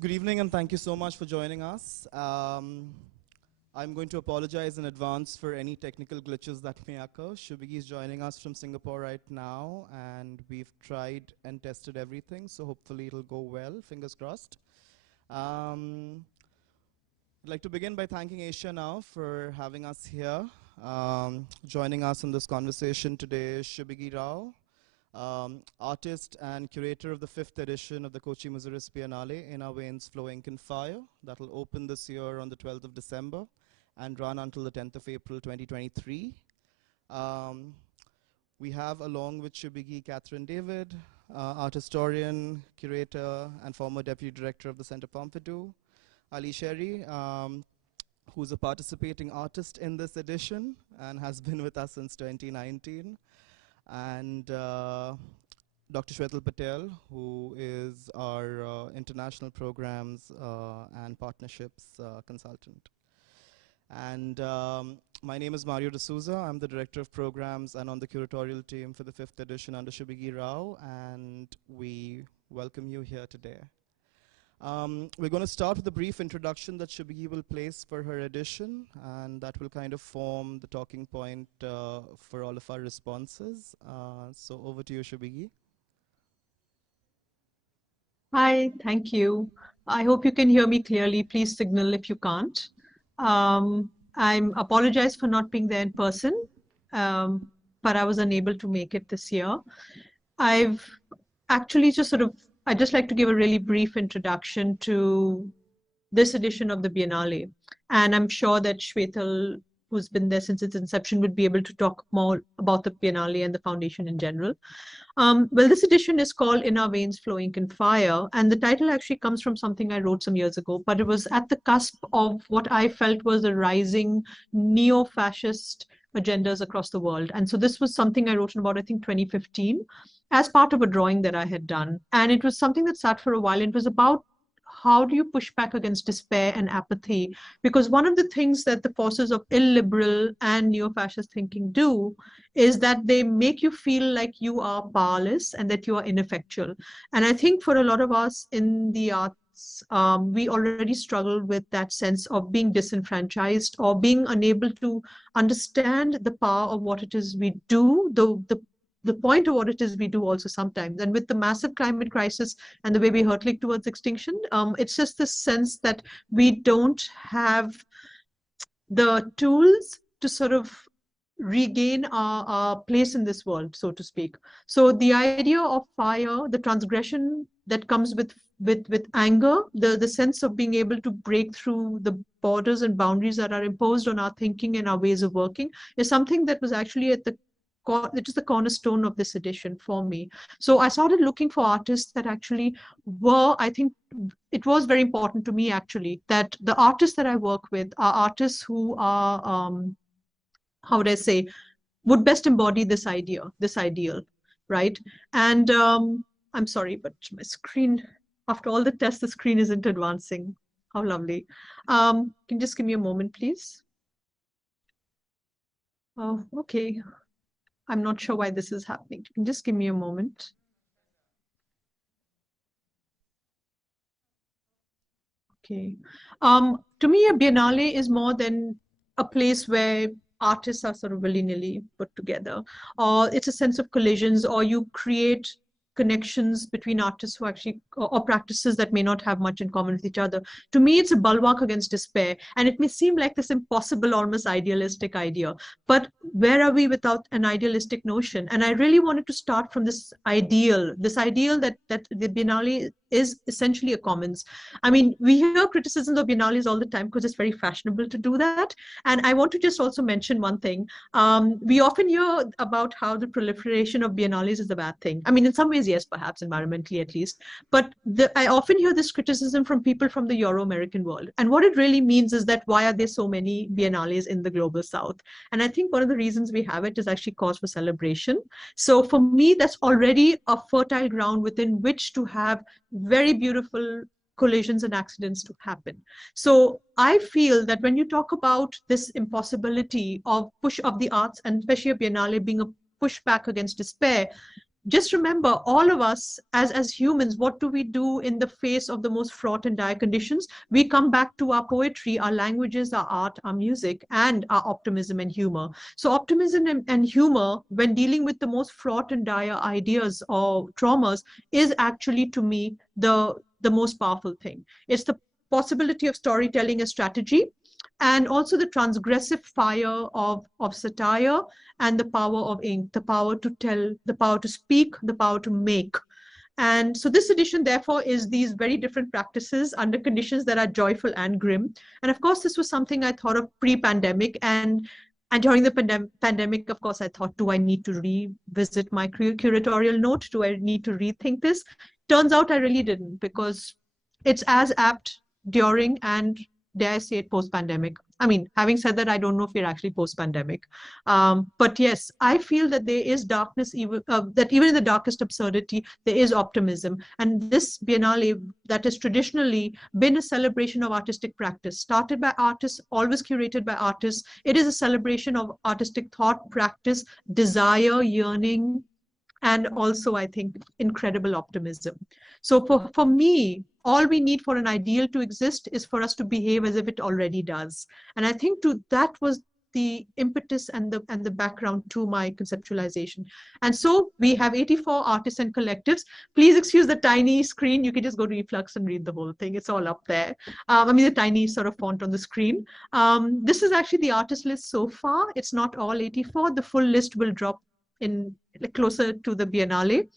Good evening, and thank you so much for joining us. I'm going to apologize in advance for any technical glitches that may occur. Shubhigi is joining us from Singapore right now, and we've tried and tested everything, so hopefully it'll go well, fingers crossed. I'd like to begin by thanking Asia Now for having us here. Joining us in this conversation today is Shubhigi Rao, artist and curator of the 5th edition of the Kochi Muziris Biennale, In Our Veins Flow Ink and Fire. That will open this year on the 12th of December and run until the 10th of April 2023. We have, along with Shubhigi, Catherine David, art historian, curator, and former deputy director of the Centre Pompidou, Ali Sherry, who's a participating artist in this edition and has been with us since 2019. And Dr. Shwetal Patel, who is our international programs and partnerships consultant. And my name is Mario D'Souza. I'm the director of programs and on the curatorial team for the 5th edition under Shubhigi Rao, and we welcome you here today. We're going to start with a brief introduction that Shubhigi will place for her edition, and that will kind of form the talking point for all of our responses. So over to you, Shubhigi. Hi, thank you. I hope you can hear me clearly. Please signal if you can't. I apologize for not being there in person, but I was unable to make it this year. I've actually I'd just like to give a really brief introduction to this edition of the Biennale. And I'm sure that Shwetal, who's been there since its inception, would be able to talk more about the Biennale and the foundation in general. Well, this edition is called In Our Veins Flow Ink and Fire, and the title actually comes from something I wrote some years ago, but it was at the cusp of what I felt was the rising neo-fascist agendas across the world. And so this was something I wrote in about, I think, 2015, as part of a drawing that I had done. And it was something that sat for a while. It was about how do you push back against despair and apathy? Because one of the things that the forces of illiberal and neo-fascist thinking do is that they make you feel like you are powerless and that you are ineffectual. And I think for a lot of us in the arts, we already struggle with that sense of being disenfranchised or being unable to understand the power of what it is we do, the point of what it is we do also sometimes. And with the massive climate crisis and the way we're hurtling towards extinction, it's just this sense that we don't have the tools to sort of regain our place in this world, so to speak. So the idea of fire, the transgression that comes with anger, the sense of being able to break through the borders and boundaries that are imposed on our thinking and our ways of working is something that was actually it is the cornerstone of this edition for me. So I started looking for artists that actually were, I think it was very important to me actually, that the artists that I work with are artists who are, how would I say, would best embody this ideal, right? And I'm sorry, but my screen, after all the tests, the screen isn't advancing. How lovely. Can you just give me a moment, please? Oh, okay. I'm not sure why this is happening. You can just give me a moment. Okay. To me, a Biennale is more than a place where artists are sort of willy-nilly put together, or it's a sense of collisions, or you create connections between artists who actually, or practices that may not have much in common with each other. To me, it's a bulwark against despair. And it may seem like this impossible, almost idealistic idea, but where are we without an idealistic notion? And I really wanted to start from this ideal that the Biennale is essentially a commons. I mean, we hear criticisms of biennales all the time because it's very fashionable to do that. And I want to just also mention one thing. We often hear about how the proliferation of biennales is a bad thing. I mean, in some ways, yes, perhaps environmentally at least. But I often hear this criticism from people from the Euro-American world. And what it really means is that why are there so many biennales in the global south? And I think one of the reasons we have it is actually cause for celebration. So for me, that's already a fertile ground within which to have very beautiful collisions and accidents to happen. So I feel that when you talk about this impossibility of push of the arts, and especially a biennale being a pushback against despair, just remember, all of us as humans, what do we do in the face of the most fraught and dire conditions? We come back to our poetry, our languages, our art, our music, and our optimism and humor. So optimism and humor, when dealing with the most fraught and dire ideas or traumas, is actually, to me, the most powerful thing. It's the possibility of storytelling as strategy, and also the transgressive fire of satire, and the power of ink, the power to tell, the power to speak, the power to make. And so this edition, therefore, is these very different practices under conditions that are joyful and grim. And of course, this was something I thought of pre-pandemic. And during the pandemic, of course, I thought, do I need to revisit my curatorial note? Do I need to rethink this? Turns out I really didn't, because it's as apt during and, dare I say it, post-pandemic. I mean, having said that, I don't know if we're actually post-pandemic. But yes, I feel that there is darkness, that even in the darkest absurdity, there is optimism. And this Biennale, that has traditionally been a celebration of artistic practice, started by artists, always curated by artists. It is a celebration of artistic thought, practice, desire, yearning, and also, I think, incredible optimism. So for me, all we need for an ideal to exist is for us to behave as if it already does. And I think that was the impetus and the background to my conceptualization. And so we have 84 artists and collectives. Please excuse the tiny screen. You can just go to eFlux and read the whole thing. It's all up there. I mean, the tiny sort of font on the screen. This is actually the artist list so far. It's not all 84. The full list will drop in closer to the Biennale.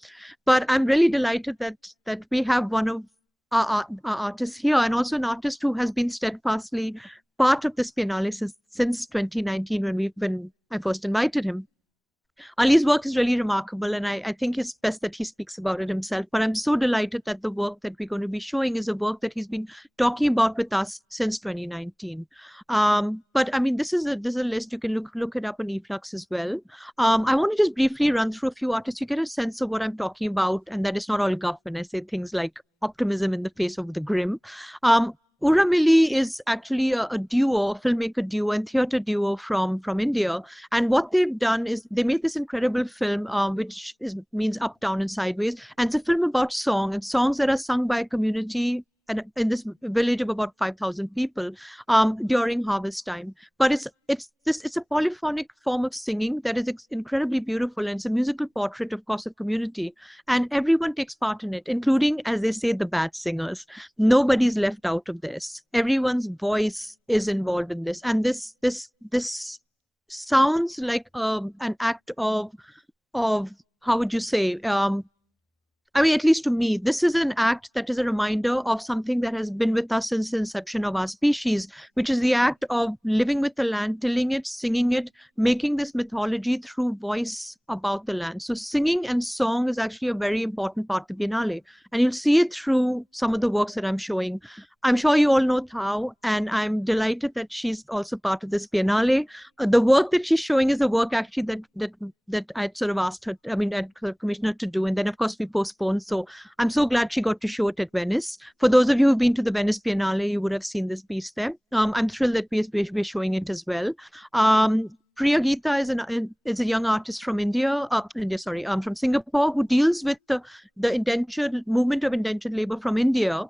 But I'm really delighted that we have one of our artists here, and also an artist who has been steadfastly part of this Biennale since 2019, when I first invited him. Ali's work is really remarkable, and I think it's best that he speaks about it himself. But I'm so delighted that the work that we're going to be showing is a work that he's been talking about with us since 2019. But I mean, this is a list. You can look it up on eFlux as well. I want to just briefly run through a few artists. You get a sense of what I'm talking about, and that it's not all guff when I say things like optimism in the face of the grim. Ura Milli is actually a duo, a filmmaker duo and theater duo from India. And what they've done is they made this incredible film, which means Up, Down, and Sideways. And it's a film about song, and songs that are sung by a community in this village of about 5,000 people during harvest time. But it's a polyphonic form of singing that is incredibly beautiful, and it's a musical portrait, of course, of community. And everyone takes part in it, including, as they say, the bad singers. Nobody's left out of this. Everyone's voice is involved in this, and this sounds like an act of how would you say? I mean, at least to me, this is an act that is a reminder of something that has been with us since the inception of our species, which is the act of living with the land, tilling it, singing it, making this mythology through voice about the land. So singing and song is actually a very important part of the Biennale. And you'll see it through some of the works that I'm showing. I'm sure you all know Thao, and I'm delighted that she's also part of this Biennale. The work that she's showing is the work actually that I'd sort of asked her, I mean, I'd commissioned her to do. And then, of course, we postponed. So I'm so glad she got to show it at Venice. For those of you who've been to the Venice Biennale, you would have seen this piece there. I'm thrilled that we're showing it as well. Priya Gita is a young artist from from Singapore, who deals with the movement of indentured labor from India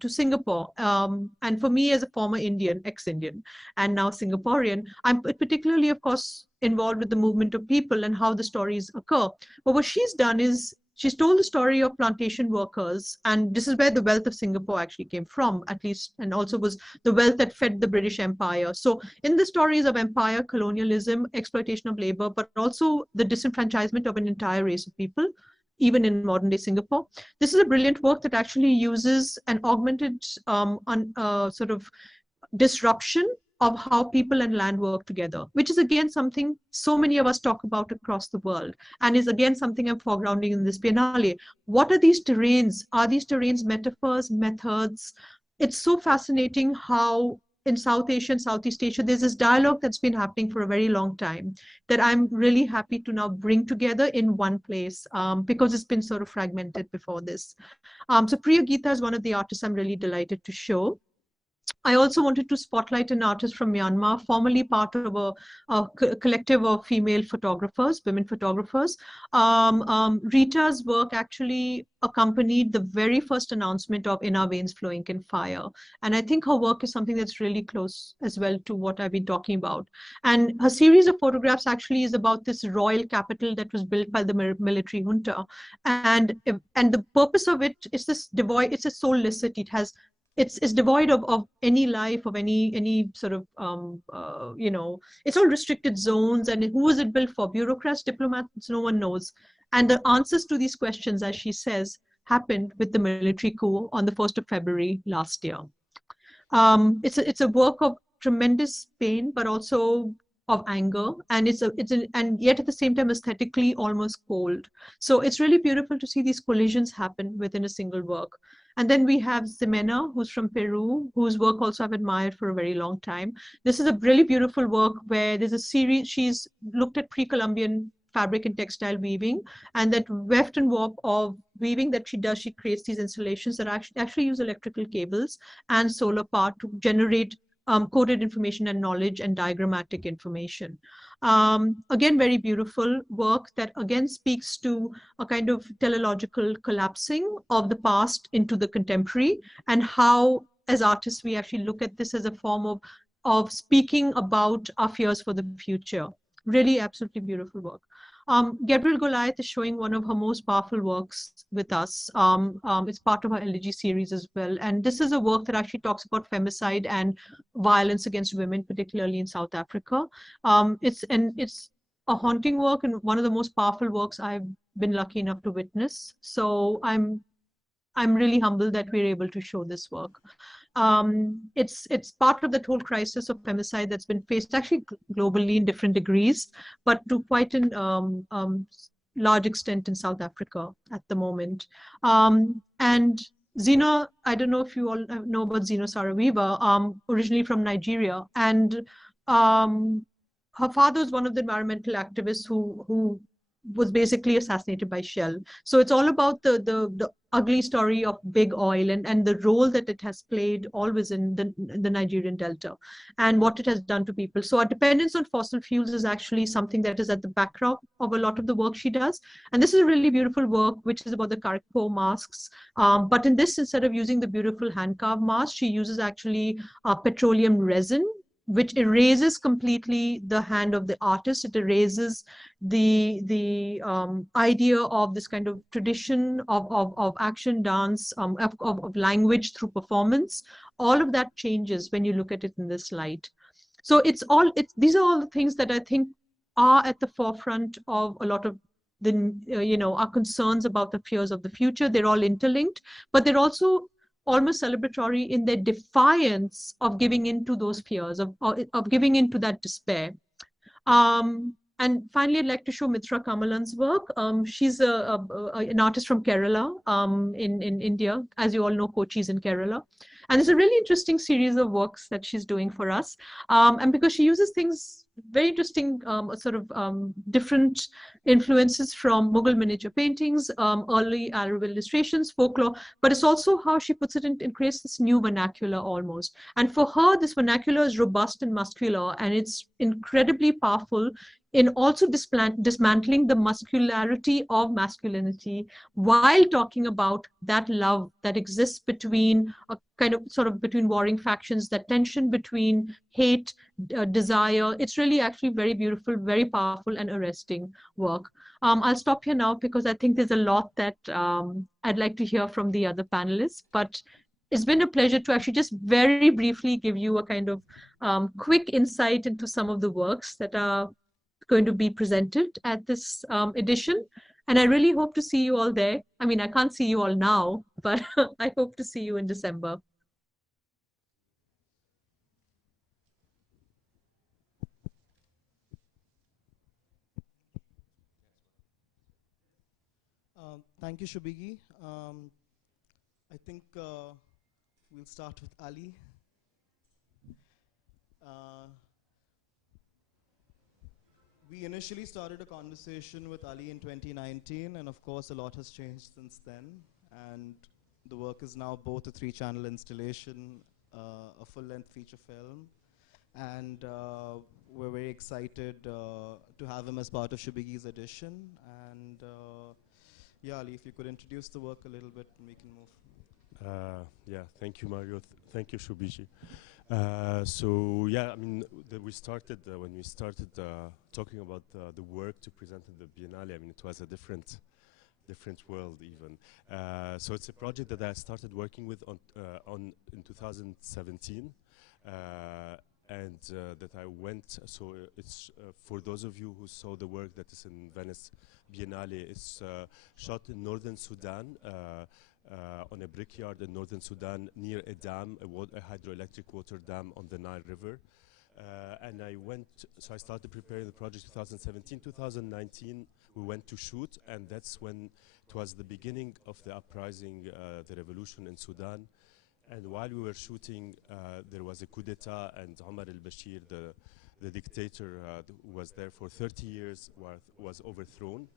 to Singapore. And for me, as a former Indian, ex-Indian, and now Singaporean, I'm particularly, of course, involved with the movement of people and how the stories occur. But what she's done is she's told the story of plantation workers, and this is where the wealth of Singapore actually came from, at least, and also was the wealth that fed the British Empire. So in the stories of empire, colonialism, exploitation of labor, but also the disenfranchisement of an entire race of people, even in modern day Singapore. This is a brilliant work that actually uses an augmented sort of disruption of how people and land work together, which is again something so many of us talk about across the world, and is again something I'm foregrounding in this Biennale. What are these terrains? Are these terrains metaphors, methods? It's so fascinating how in South Asia and Southeast Asia, there's this dialogue that's been happening for a very long time that I'm really happy to now bring together in one place because it's been sort of fragmented before this. So Priya Gita is one of the artists I'm really delighted to show. I also wanted to spotlight an artist from Myanmar, formerly part of a collective of female photographers, women photographers. Rita's work actually accompanied the very first announcement of In Our Veins Flowing in Fire. And I think her work is something that's really close as well to what I've been talking about. And her series of photographs actually is about this royal capital that was built by the military junta. And the purpose of it is this devoid, it's a soulless city. It's devoid of any life, of any sort of it's all restricted zones. And who was it built for? Bureaucrats, diplomats? No one knows. And the answers to these questions, as she says, happened with the military coup on the 1st of February last year. It's a work of tremendous pain, but also of anger, and and yet at the same time aesthetically almost cold. So it's really beautiful to see these collisions happen within a single work. And then we have Ximena, who's from Peru, whose work also I've admired for a very long time. This is a really beautiful work where there's a series. She's looked at pre-Columbian fabric and textile weaving, and that weft and warp of weaving that she does, she creates these installations that actually use electrical cables and solar power to generate coded information and knowledge and diagrammatic information. Again, very beautiful work that again speaks to a kind of teleological collapsing of the past into the contemporary, and how as artists we actually look at this as a form of speaking about our fears for the future. Really absolutely beautiful work. Gabrielle Goliath is showing one of her most powerful works with us. It's part of her LDG series as well. And this is a work that actually talks about femicide and violence against women, particularly in South Africa. It's a haunting work and one of the most powerful works I've been lucky enough to witness. So I'm really humbled that we're able to show this work. It's part of that whole crisis of femicide that's been faced actually globally in different degrees, but to quite an large extent in South Africa at the moment. And Zina, I don't know if you all know about Zina Sarawiwa, originally from Nigeria, and her father was one of the environmental activists who was basically assassinated by Shell. So it's all about the ugly story of big oil and the role that it has played always in the Nigerian Delta and what it has done to people. So our dependence on fossil fuels is actually something that is at the background of a lot of the work she does. And this is a really beautiful work, which is about the Carrickford masks. But in this, instead of using the beautiful hand-carved mask, she uses actually petroleum resin, which erases completely the hand of the artist. It erases the idea of this kind of tradition of action dance, of language through performance. All of that changes when you look at it in this light. So these are all the things that I think are at the forefront of a lot of our concerns about the fears of the future. They're all interlinked, but they're also almost celebratory in their defiance of giving into those fears, of giving into that despair. And finally, I'd like to show Mitra Kamalan's work. She's an artist from Kerala in India. As you all know, Kochi is in Kerala. And it's a really interesting series of works that she's doing for us. And because she uses things, very interesting different influences from Mughal miniature paintings, early Arab illustrations, folklore, but it's also how she puts it in creates this new vernacular almost. And for her, this vernacular is robust and muscular, and it's incredibly powerful in also dismantling the muscularity of masculinity while talking about that love that exists between between warring factions, that tension between hate, desire. It's really actually very beautiful, very powerful and arresting work. I'll stop here now because I think there's a lot that I'd like to hear from the other panelists, but it's been a pleasure to actually just very briefly give you a kind of quick insight into some of the works that are going to be presented at this edition. And I really hope to see you all there. I mean, I can't see you all now, but I hope to see you in December. Thank you, Shubhigi. I think we'll start with Ali. We initially started a conversation with Ali in 2019, and of course a lot has changed since then. And the work is now both a 3-channel installation a full-length feature film, and we're very excited to have him as part of Shubigi's edition. And yeah, Ali, if you could introduce the work a little bit, and we can move. Yeah, thank you, Mario. Thank you, Shubiji. So yeah, I mean, we started when we started talking about the work to present at the Biennale. I mean, it was a different world even. So it's a project that I started working with on in 2017. And that I went, so it's for those of you who saw the work that is in Venice Biennale, it's shot in northern Sudan, on a brickyard in northern Sudan near a dam, a hydroelectric water dam on the Nile River. And I went, so I started preparing the project 2017. 2019, we went to shoot, and that's when it was the beginning of the uprising, the revolution in Sudan. And while we were shooting, there was a coup d'etat, and Omar al-Bashir, the dictator who was there for 30 years, was overthrown.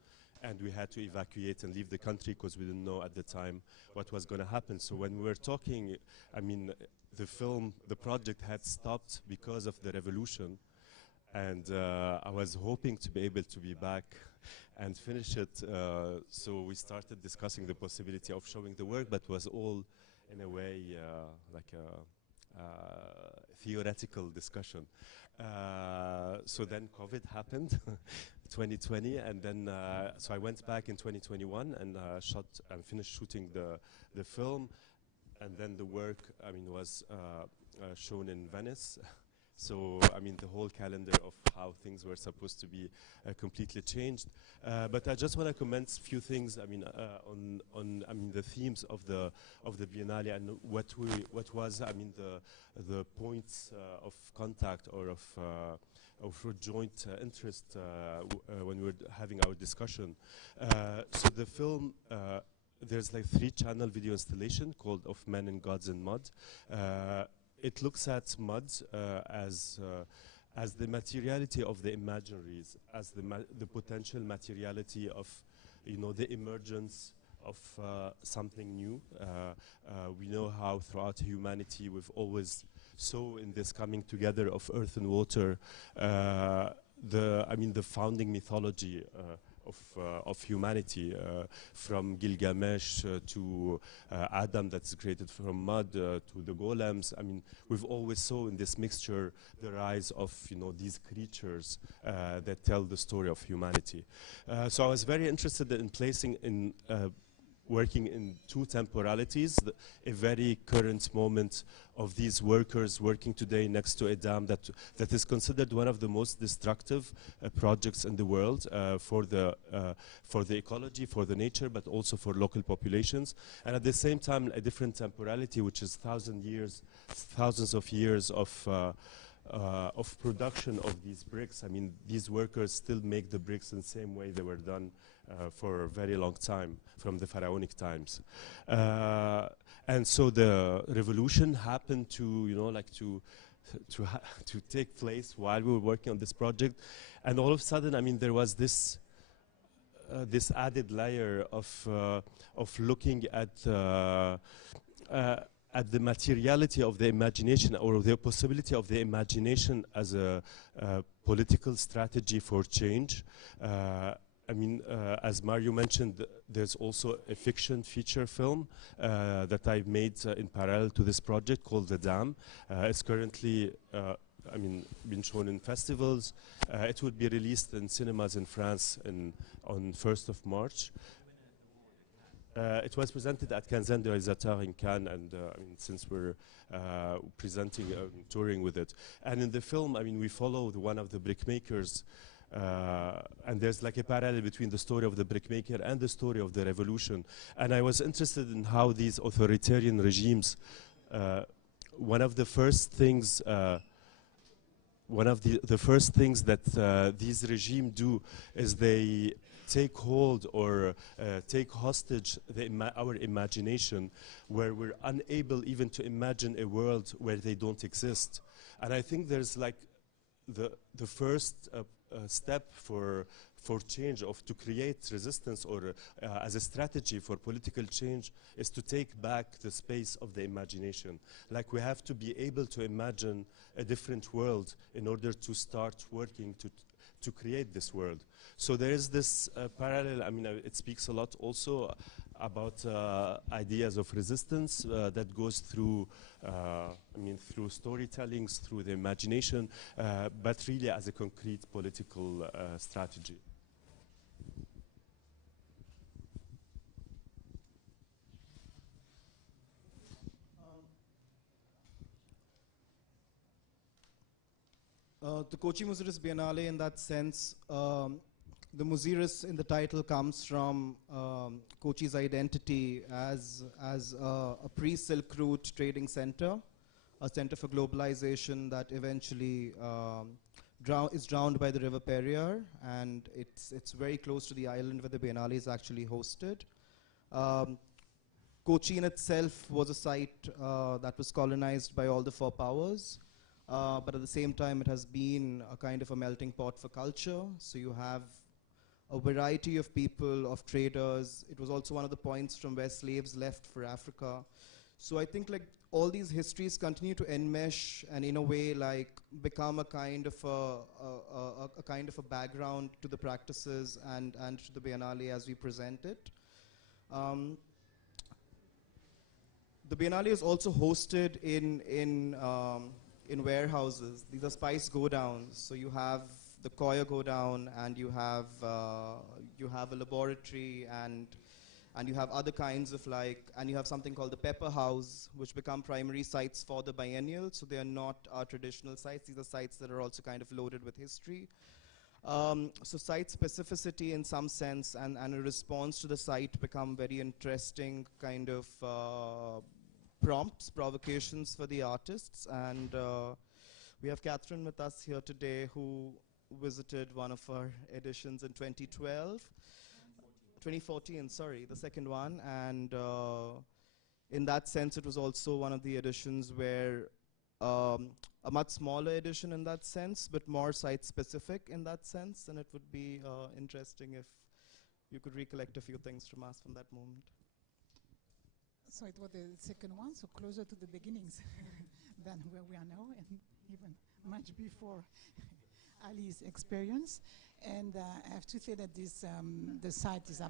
And we had to evacuate and leave the country because we didn't know at the time what was going to happen. So when we were talking, I mean, the project had stopped because of the revolution. And I was hoping to be able to be back and finish it. So we started discussing the possibility of showing the work, but was all in a way like a theoretical discussion. So then COVID happened, 2020, and then so I went back in 2021 and shot and finished shooting the film, and then the work, I mean, was shown in Venice. So, I mean, the whole calendar of how things were supposed to be completely changed. But I just want to comment a few things. I mean, on I mean the themes of the Biennale and what was, I mean, the points of contact or of joint interest when we were having our discussion. So the film. There's like 3-channel video installation called Of Men and Gods in Mud. It looks at mud as the materiality of the imaginaries, as the potential materiality of, you know, the emergence of something new. We know how throughout humanity we've always saw in this coming together of earth and water, the founding mythology of humanity, from Gilgamesh to Adam, that's created from mud, to the golems. I mean, we've always saw in this mixture the rise of, you know, these creatures that tell the story of humanity. So I was very interested in placing in working in 2 temporalities, a very current moment of these workers working today next to a dam that is considered one of the most destructive projects in the world for the ecology, for the nature, but also for local populations. And at the same time, a different temporality, which is thousands of years of production of these bricks. I mean, these workers still make the bricks in the same way they were done for a very long time, from the pharaonic times. And so the revolution happened to, you know, like to take place while we were working on this project. And all of a sudden, I mean, there was this added layer of looking at the materiality of the imagination, or the possibility of the imagination as a political strategy for change. I mean, as Mario mentioned, there's also a fiction feature film that I've made in parallel to this project called The Dam. It's currently, I mean, been shown in festivals. It will be released in cinemas in France on 1st of March. It was presented at Cannes des Réalisateurs in Cannes, and I mean, since we're presenting, touring with it. And in the film, I mean, we followed one of the brickmakers, and there's like a parallel between the story of the brickmaker and the story of the revolution. And I was interested in how these authoritarian regimes, one of the first things that these regimes do is they take hold or take hostage our imagination, where we're unable even to imagine a world where they don't exist. And I think there's like the first step for for change, of to create resistance, or as a strategy for political change, is to take back the space of the imagination. Like, we have to be able to imagine a different world in order to start working to create this world. So there is this parallel. I mean, it speaks a lot also about ideas of resistance that goes through, I mean, through storytellings, through the imagination, but really as a concrete political strategy. The Kochi Muziris Biennale, in that sense, the Muziris in the title comes from Kochi's identity as a pre-Silk Route trading center, a center for globalization that eventually is drowned by the River Periyar, and it's very close to the island where the Biennale is actually hosted. Kochi in itself was a site that was colonized by all the four powers. But at the same time, it has been a kind of a melting pot for culture. So you have a variety of people, of traders. It was also one of the points from where slaves left for Africa. So I think like all these histories continue to enmesh and in a way like become a kind of a kind of a background to the practices and to the Biennale as we present it. The Biennale is also hosted in warehouses. These are spice go-downs. So you have the Koya go-down, and you have a laboratory, and you have other kinds of and you have something called the Pepper House, which become primary sites for the biennial. So they are not our traditional sites. These are sites that are also kind of loaded with history. So site specificity in some sense and a response to the site become very interesting kind of prompts, provocations for the artists. And we have Catherine with us here today, who visited one of our editions in 2014, sorry, the second one. And in that sense, it was also one of the editions where a much smaller edition in that sense, but more site-specific in that sense. And it would be interesting if you could recollect a few things from us from that moment. So it was the second one, so closer to the beginnings than where we are now, and even much before Ali's experience. And I have to say that this the site is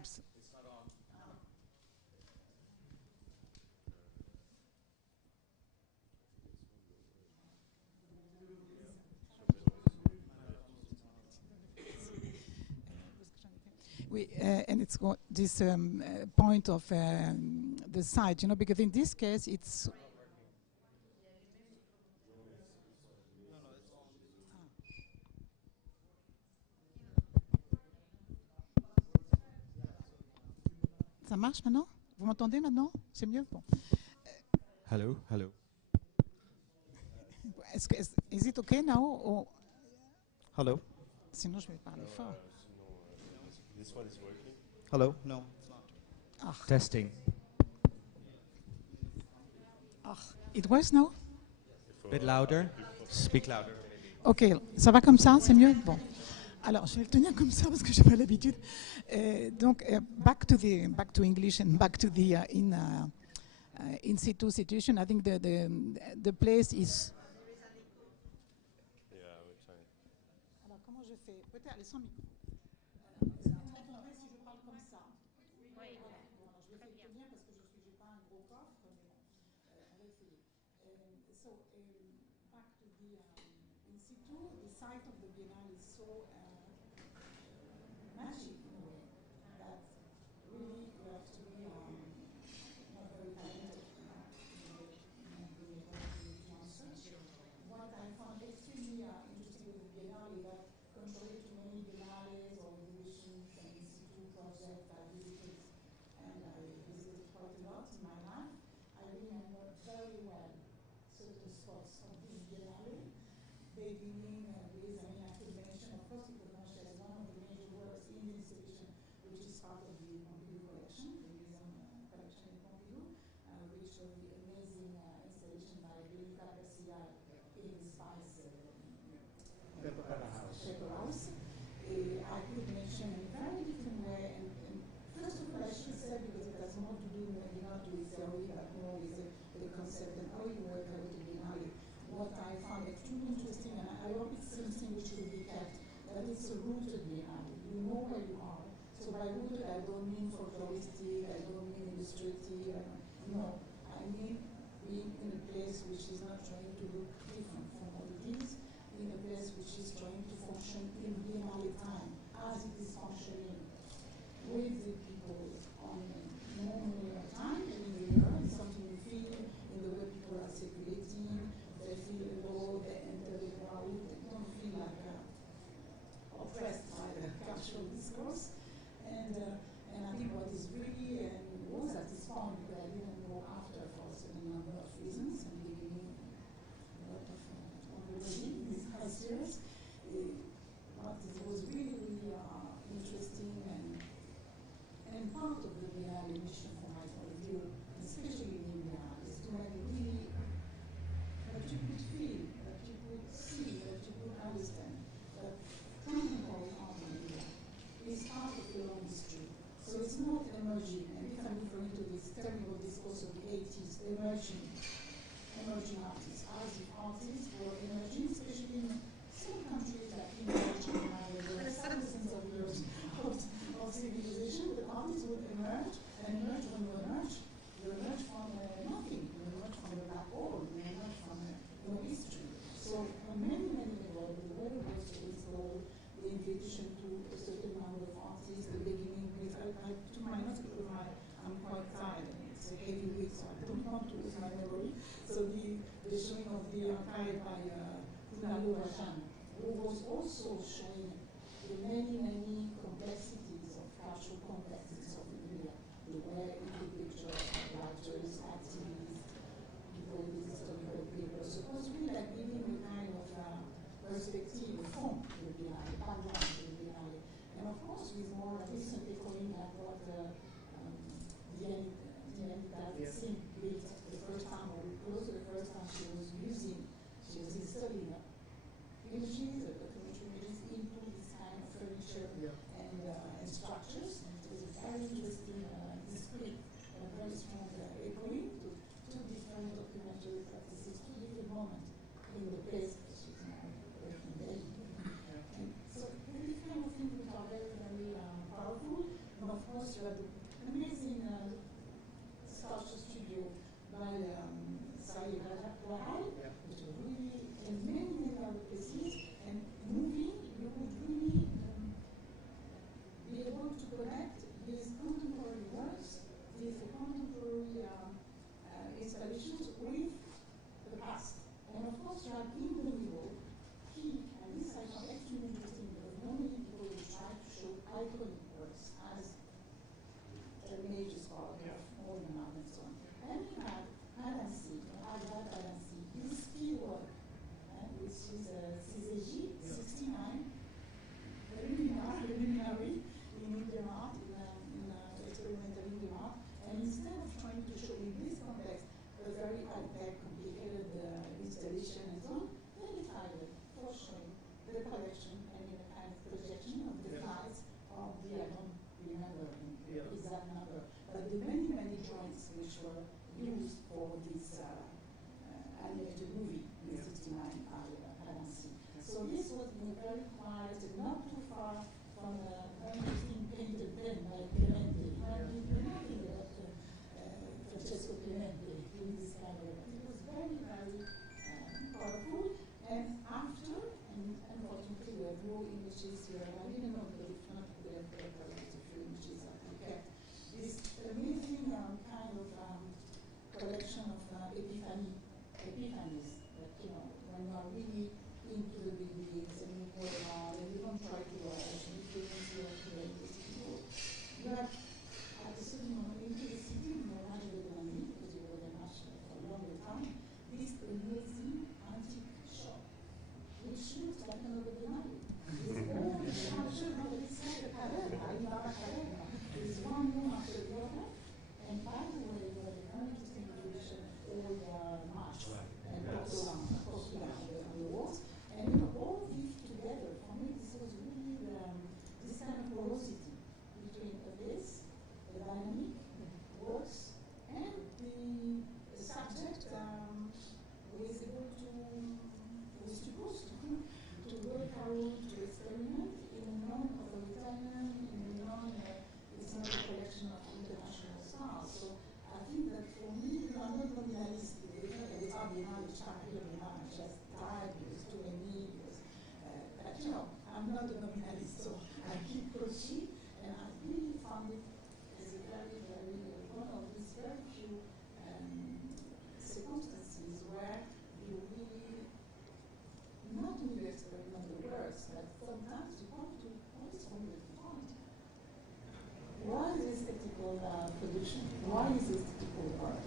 and it's got this point of the site, you know, because in this case it's. Ça marche maintenant? Vous m'entendez maintenant? C'est mieux? Bon. Hello, hello. Is it okay now? Or Hello? Sinon, je vais parler fort. This one is working. Hello? No, it's not. Ah. Testing. Ah. It works now? A bit louder. Speak louder. Ok, ça va comme ça? C'est mieux? Bon. Alors, je vais le tenir comme ça parce que j'ai pas l'habitude. Donc, back to English and back to the in situ situation. I think the place is. Yeah, we're trying. Alors, comment je fais? Peut-être aller sans micro. Est-ce que tu m'entendrais si je parle comme ça? Oui. Voilà. Bon, alors, je vais essayer de tenir parce que je n'ai pas un gros coffre, mais bon, on va essayer. So, back to the in situ, the site of the Biennale is so magic in a way that really you have to be not very talented to be able to answer. What I found extremely interesting with the Biennale is that contrary to many Biennales or exhibitions and in situ projects I visited, and I visited quite a lot in my life, I remember very well certain spots of this Biennale, beginning with, I could mention, of course, because Montreal is one of the major works in this edition, which is part of the Pompidou collection, the museum collection in Pompidou, which was the amazing installation by Belika Garcia in the Spice Shepherd House. I could mention with theory, but more with the concept and how you work out the Biennale. What I found extremely interesting, and I hope it's something which will be kept, that it's a rooted Biennale. You know where you are. So by rooted, I don't mean folkloristic, I don't mean illustrative, no. I mean being in a place which is not trying to look different from what it is, in a place which is trying to function in Biennale time, as it is functioning with the people on normal time and in the year. It's something you feel in the way people are circulating, they feel low, they enter the crowd, they don't feel like oppressed by the cultural discourse. And I think what is really was at this point, because I didn't know after for a certain number of reasons, and beginning a lot of anthropology in these past years, what was really, really interesting and part of the Biennale mission from my point of view, especially in India, is to make really that you could feel, that you could see, that you could understand that contemporary art in India is part of the long history. So it's not emerging, and if I'm referring to this terrible discourse of the 80s, emerging artists, as if artists were emerging, especially in some countries like India, China, where there are thousands of years of civilization, the artists would emerge, and emerge when you emerge from nothing, you emerge from a black hole, you emerge from no history. So on many, many levels, the way it was installed, the invitation to a certain number of artists, the beginning with, to my notes, because I'm quite tired, and it's a heavy week, so I don't want to lose my memory. So the showing of the archive by Kunalo Rajan, who was also showing the many, many complexities of cultural complexities of India, the way it could picture writers, activists, people with historical papers. So it was really like giving a kind of perspective, a form to the Biennale, background to the Biennale. And of course, with more recently echoing like what Diane Singh built the first time, or close to the first time she was installing images, documentary images into this kind of furniture and structures. And it was a very interesting display, and a very strong echoing to two different documentary practices, two different moments in the place that she's now working there. And so really kind of things which are very, very powerful. And of course, you have the amazing sculpture studio by Saeed Rahal, which are really in many, many other places, and moving, you would really be able to connect these contemporary works, these contemporary installations with the past. And of course, you have in the middle, and this I found extremely interesting, because normally people will try to show iconic works as a major part of modern art and so on. And you have Alansi, his key work, which is CZG 69, luminary in Indian art, in experimental Indian art. And instead of trying to show in this context a very high-tech, complicated installation and so on, they decided for showing the collection and in a kind of projection of the size of the, I don't remember the exact number, but the many, many joints which were used for this animated movie in 69 by Alansi. So this was very quiet, not too far from a very interesting painted pen by Clemente. Nothing about Francesco Clemente doing this kind of work. It was very, very powerful. And after, and unfortunately we have no images here, I didn't know that if not we have a few images that we kept. This amazing kind of collection of epiphanies that, when you are really into the buildings and you go around and you don't try to influence your people. You have, at a certain moment, into the city, because you were there much for a longer time, this amazing antique shop, which looks like another Biennale. It's all the structure, it's like a carrera. There's one room after the other. And by the way, you have a very interesting tradition, all the march and porcelain on the walls. And all these together, for me, this was really this kind of porosity between this, the dynamic works, and Biennale started, I just tried with too many years. But I'm not a nominalist, so I keep Kochi, and I really found it as a very, very, one of these very few circumstances where you really, not only experiment the works, but sometimes you want to always formulate the point. Why is aesthetical production? Why is aesthetical work?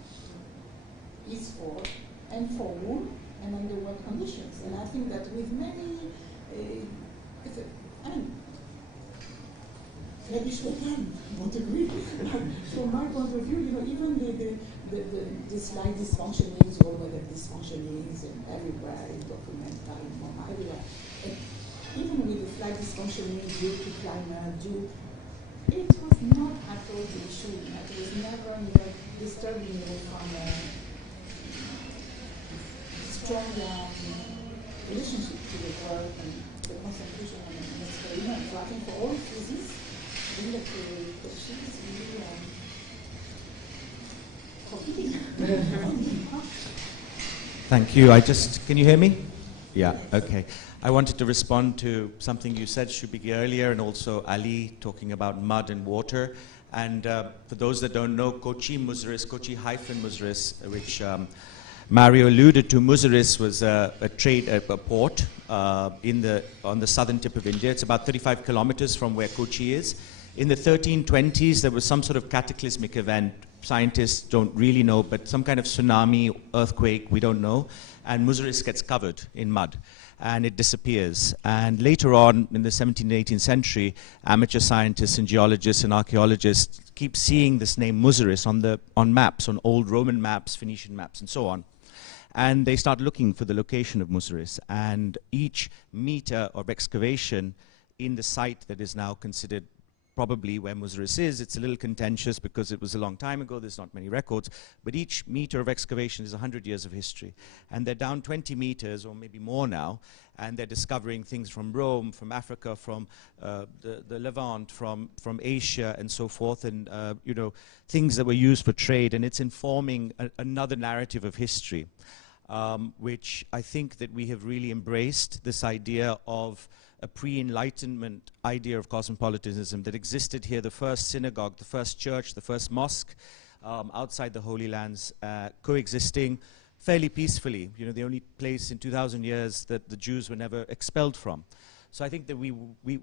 Is for and for whom and under what conditions? And I think that with many, maybe Chopin won't agree. From my point of view, even the slight dysfunctionings, all the dysfunctionings, and everywhere in documentary, everywhere. And even with the slight dysfunctioning due to climate, it was not at all the issue. It was never disturbing from a strong relationship to the work and the concentration on the experiment. So I think for all reasons, I think that the question is really forbidding. Thank you. Can you hear me? Yeah, okay. I wanted to respond to something you said, Shubhigi, earlier, and also Ali talking about mud and water. And for those that don't know, Kochi Muziris, Kochi-Muziris, which Mario alluded to, Muziris was a port on the southern tip of India. It's about 35 kilometers from where Kochi is. In the 1320s, there was some sort of cataclysmic event. Scientists don't really know, but some kind of tsunami, earthquake, we don't know. And Muziris gets covered in mud, and it disappears. And later on, in the 17th and 18th century, amateur scientists and geologists and archaeologists keep seeing this name Muziris on maps, on old Roman maps, Phoenician maps, and so on. And they start looking for the location of Muziris. And each meter of excavation in the site that is now considered probably where Muziris is, it's a little contentious because it was a long time ago, there's not many records, but each meter of excavation is 100 years of history. And they're down 20 meters, or maybe more now, and they're discovering things from Rome, from Africa, from the Levant, from Asia, and so forth, and things that were used for trade, and it's informing another narrative of history, which I think that we have really embraced, this idea of a pre-Enlightenment idea of cosmopolitanism that existed here, the first synagogue, the first church, the first mosque outside the Holy Lands, coexisting fairly peacefully. The only place in 2,000 years that the Jews were never expelled from. So I think that we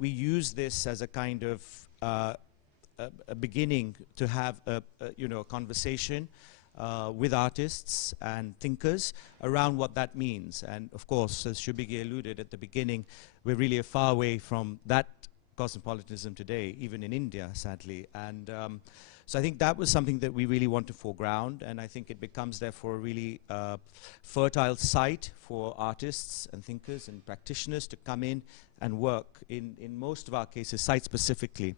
use this as a kind of a beginning to have a conversation with artists and thinkers around what that means. And of course, as Shubhigi alluded at the beginning, we're really a far away from that cosmopolitanism today, even in India, sadly. And so I think that was something that we really want to foreground, and I think it becomes therefore a really fertile site for artists and thinkers and practitioners to come in and work, in most of our cases, site-specifically.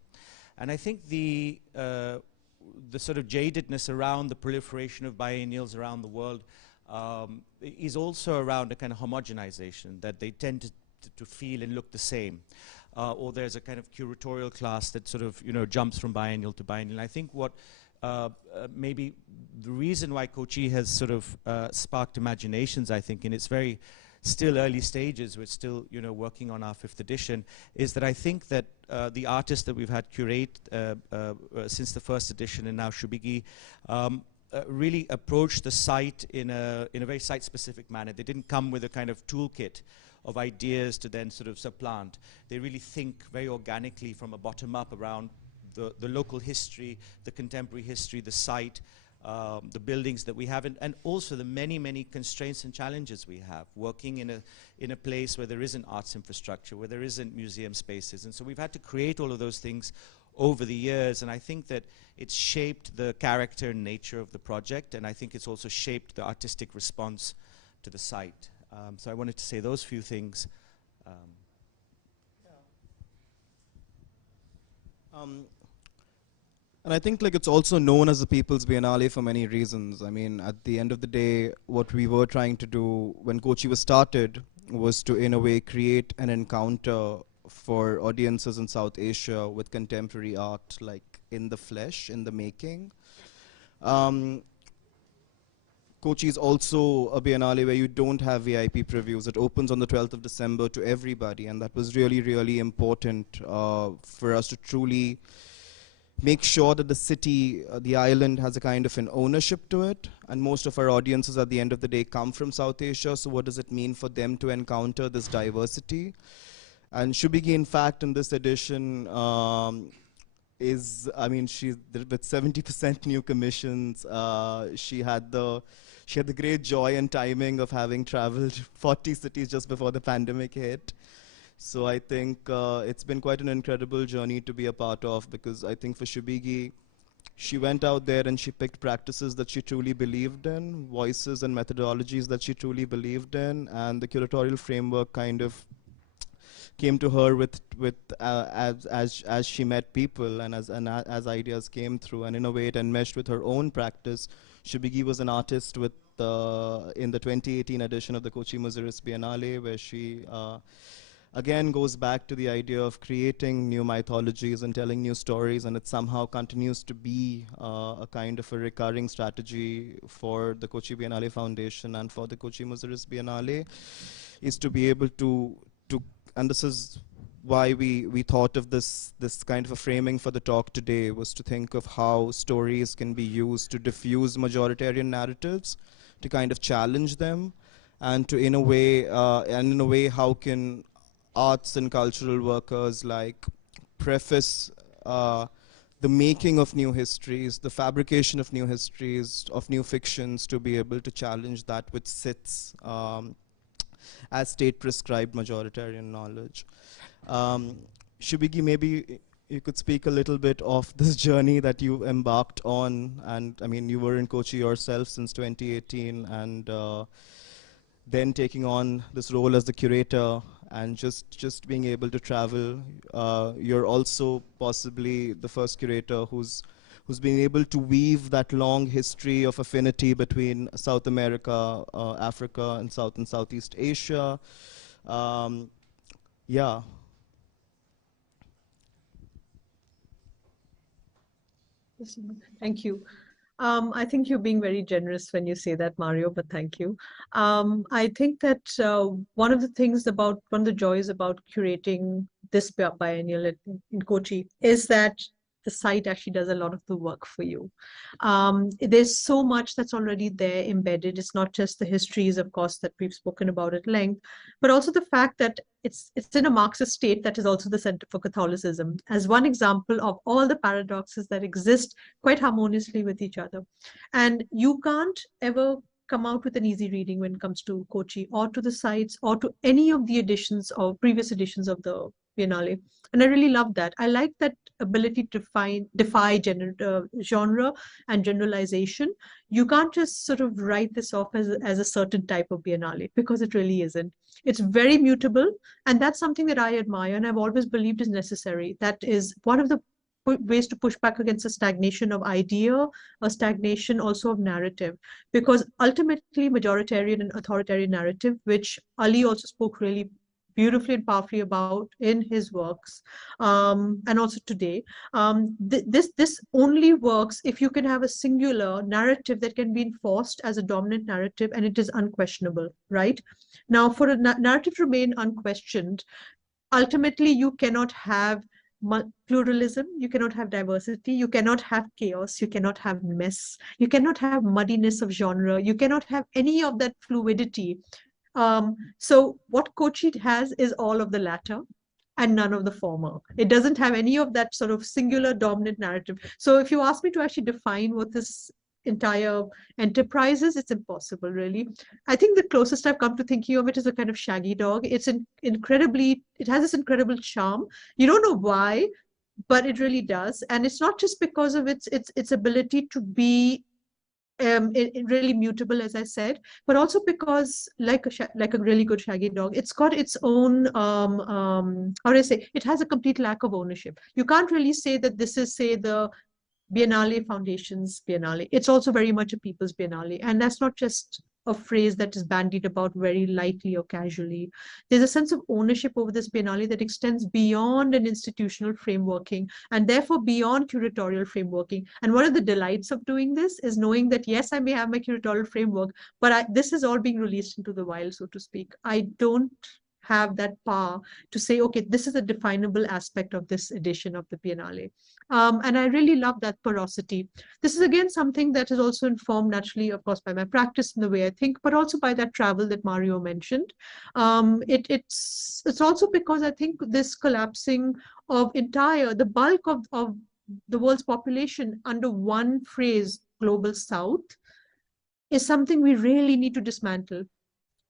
And I think the sort of jadedness around the proliferation of biennials around the world is also around a kind of homogenization, that they tend to feel and look the same. Or there's a kind of curatorial class that sort of, jumps from biennial to biennial. I think what maybe the reason why Kochi has sort of sparked imaginations, I think, in its very still early stages, we're still, working on our 5th edition, is that I think that the artists that we've had curate since the 1st edition, and now Shubhigi, really approached the site in a very site-specific manner. They didn't come with a kind of toolkit of ideas to then sort of supplant. They really think very organically from a bottom-up around the local history, the contemporary history, the site, the buildings that we have, and also the many, many constraints and challenges we have, working in a place where there isn't arts infrastructure, where there isn't museum spaces. And so we've had to create all of those things over the years, and I think that it's shaped the character and nature of the project, and I think it's also shaped the artistic response to the site. So I wanted to say those few things. And I think it's also known as the People's Biennale for many reasons. I mean, at the end of the day, what we were trying to do when Kochi was started was to, in a way, create an encounter for audiences in South Asia with contemporary art, like in the flesh, in the making. Kochi is also a biennale where you don't have VIP previews. It opens on the 12th of December to everybody, and that was really, really important for us to truly make sure that the city, the island, has a kind of an ownership to it. And most of our audiences at the end of the day come from South Asia, so what does it mean for them to encounter this diversity? And Shubhigi, in fact, in this edition, she's with 70% new commissions. She had the great joy and timing of having traveled 40 cities just before the pandemic hit. So I think it's been quite an incredible journey to be a part of, because I think for Shubhigi, she went out there and she picked practices that she truly believed in, voices and methodologies that she truly believed in, and the curatorial framework kind of came to her as she met people and as ideas came through, and in a way it enmeshed with her own practice. Shubhigi was an artist with in the 2018 edition of the Kochi Muziris Biennale, where she again goes back to the idea of creating new mythologies and telling new stories, and it somehow continues to be a kind of a recurring strategy for the Kochi Biennale Foundation and for the Kochi Muziris Biennale, is to be able to and this is why we thought of this kind of a framing for the talk today, was to think of how stories can be used to diffuse majoritarian narratives, to kind of challenge them, and to in a way how can arts and cultural workers like preface the making of new histories, the fabrication of new histories, of new fictions, to be able to challenge that which sits as state-prescribed majoritarian knowledge. Shubhigi, maybe you could speak a little bit of this journey that you embarked on, and I mean, you were in Kochi yourself since 2018, and then taking on this role as the curator, and just being able to travel. You're also possibly the first curator who's been able to weave that long history of affinity between South America, Africa, and South and Southeast Asia. Yeah. Thank you. I think you're being very generous when you say that, Mario, but thank you. I think that one of the joys about curating this biennial in Kochi is that the site actually does a lot of the work for you. There's so much that's already there embedded. It's not just the histories, of course, that we've spoken about at length, but also the fact that it's in a Marxist state that is also the Center for Catholicism, as one example of all the paradoxes that exist quite harmoniously with each other. And you can't ever come out with an easy reading when it comes to Kochi or to the sites or to any of the editions or previous editions of the Biennale. And I really love that. I like that ability to defy genre and generalization. You can't just sort of write this off as a certain type of Biennale, because it really isn't. It's very mutable, and that's something that I admire and I've always believed is necessary. That is one of the ways to push back against a stagnation of idea, a stagnation also of narrative, because ultimately majoritarian and authoritarian narrative, which Ali also spoke really beautifully and powerfully about in his works, and also today. This only works if you can have a singular narrative that can be enforced as a dominant narrative, and it is unquestionable, right? Now, for a narrative to remain unquestioned, ultimately you cannot have pluralism, you cannot have diversity, you cannot have chaos, you cannot have mess, you cannot have muddiness of genre, you cannot have any of that fluidity. So what Kochi has is all of the latter and none of the former. It doesn't have any of that sort of singular dominant narrative. So if you ask me to actually define what this entire enterprise is, it's impossible, really. I think the closest I've come to thinking of it is a kind of shaggy dog. It has this incredible charm. You don't know why, but it really does. And it's not just because of its ability to be really mutable, as I said, but also because, like a really good shaggy dog, it's got its own how do I say, it has a complete lack of ownership. You can't really say that this is, say, the Biennale Foundation's Biennale. It's also very much a people's Biennale, and that's not just a phrase that is bandied about very lightly or casually. There's a sense of ownership over this Biennale that extends beyond an institutional frameworking and therefore beyond curatorial frameworking. And one of the delights of doing this is knowing that, yes, I may have my curatorial framework, but this is all being released into the wild, so to speak. I don't have that power to say, okay, this is a definable aspect of this edition of the Biennale. And I really love that porosity. This is again something that is also informed naturally, of course, by my practice and the way I think, but also by that travel that Mario mentioned. It's also because I think this collapsing of the bulk of the world's population under one phrase, Global South, is something we really need to dismantle.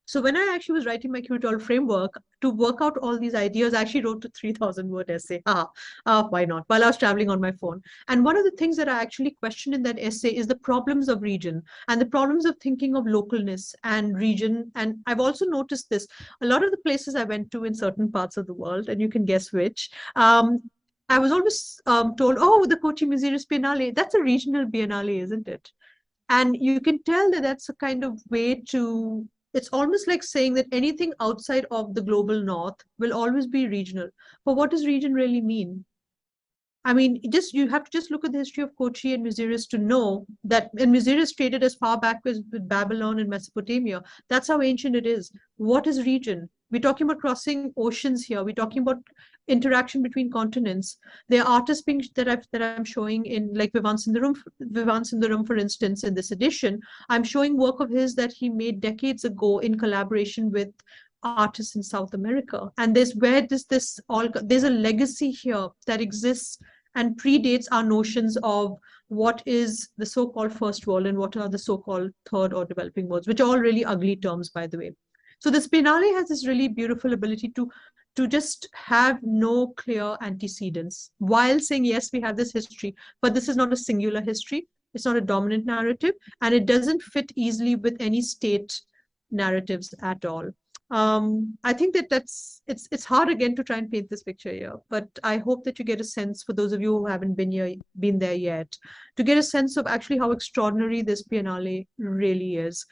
So when I actually was writing my curatorial framework to work out all these ideas, I actually wrote a 3,000-word essay. Why not? While I was traveling on my phone. And one of the things that I actually questioned in that essay is the problems of region and the problems of thinking of localness and region. And I've also noticed this. A lot of the places I went to in certain parts of the world, and you can guess which, I was always told, oh, the Kochi Muziris Biennale, that's a regional biennale, isn't it? And you can tell that that's a kind of way to, it's almost like saying that anything outside of the global north will always be regional. But what does region really mean? I mean, you have to just look at the history of Kochi and Muziris to know that, and Muziris traded as far back as with Babylon and Mesopotamia. That's how ancient it is. What is region? We're talking about crossing oceans here. We're talking about interaction between continents. There are artists that I'm showing in, like Vivaan Sundaram, for instance, in this edition. I'm showing work of his that he made decades ago in collaboration with artists in South America. And there's a legacy here that exists and predates our notions of what is the so-called first world and what are the so-called third or developing worlds, which are all really ugly terms, by the way. So this Biennale has this really beautiful ability to just have no clear antecedents while saying, yes, we have this history, but this is not a singular history. It's not a dominant narrative, and it doesn't fit easily with any state narratives at all. I think it's hard again to try and paint this picture here, but I hope that you get a sense, for those of you who haven't been there yet, to get a sense of actually how extraordinary this Biennale really is.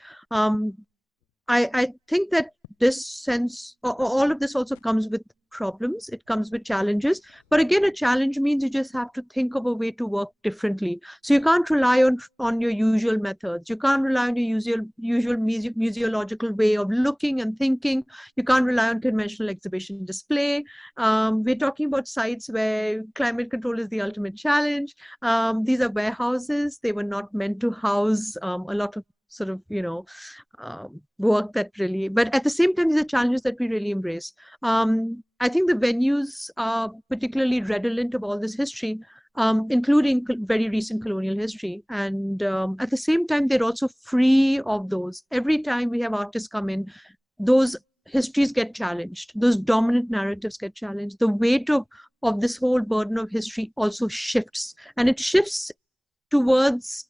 I think that this sense, all of this also comes with problems. It comes with challenges. But again, a challenge means you just have to think of a way to work differently. So you can't rely on your usual methods. You can't rely on your usual museological way of looking and thinking. You can't rely on conventional exhibition display. We're talking about sites where climate control is the ultimate challenge. These are warehouses. They were not meant to house a lot of sort of, work that really, but at the same time, these are challenges that we really embrace. I think the venues are particularly redolent of all this history, including very recent colonial history. And at the same time, they're also free of those. Every time we have artists come in, those histories get challenged. Those dominant narratives get challenged. The weight of this whole burden of history also shifts. And it shifts towards,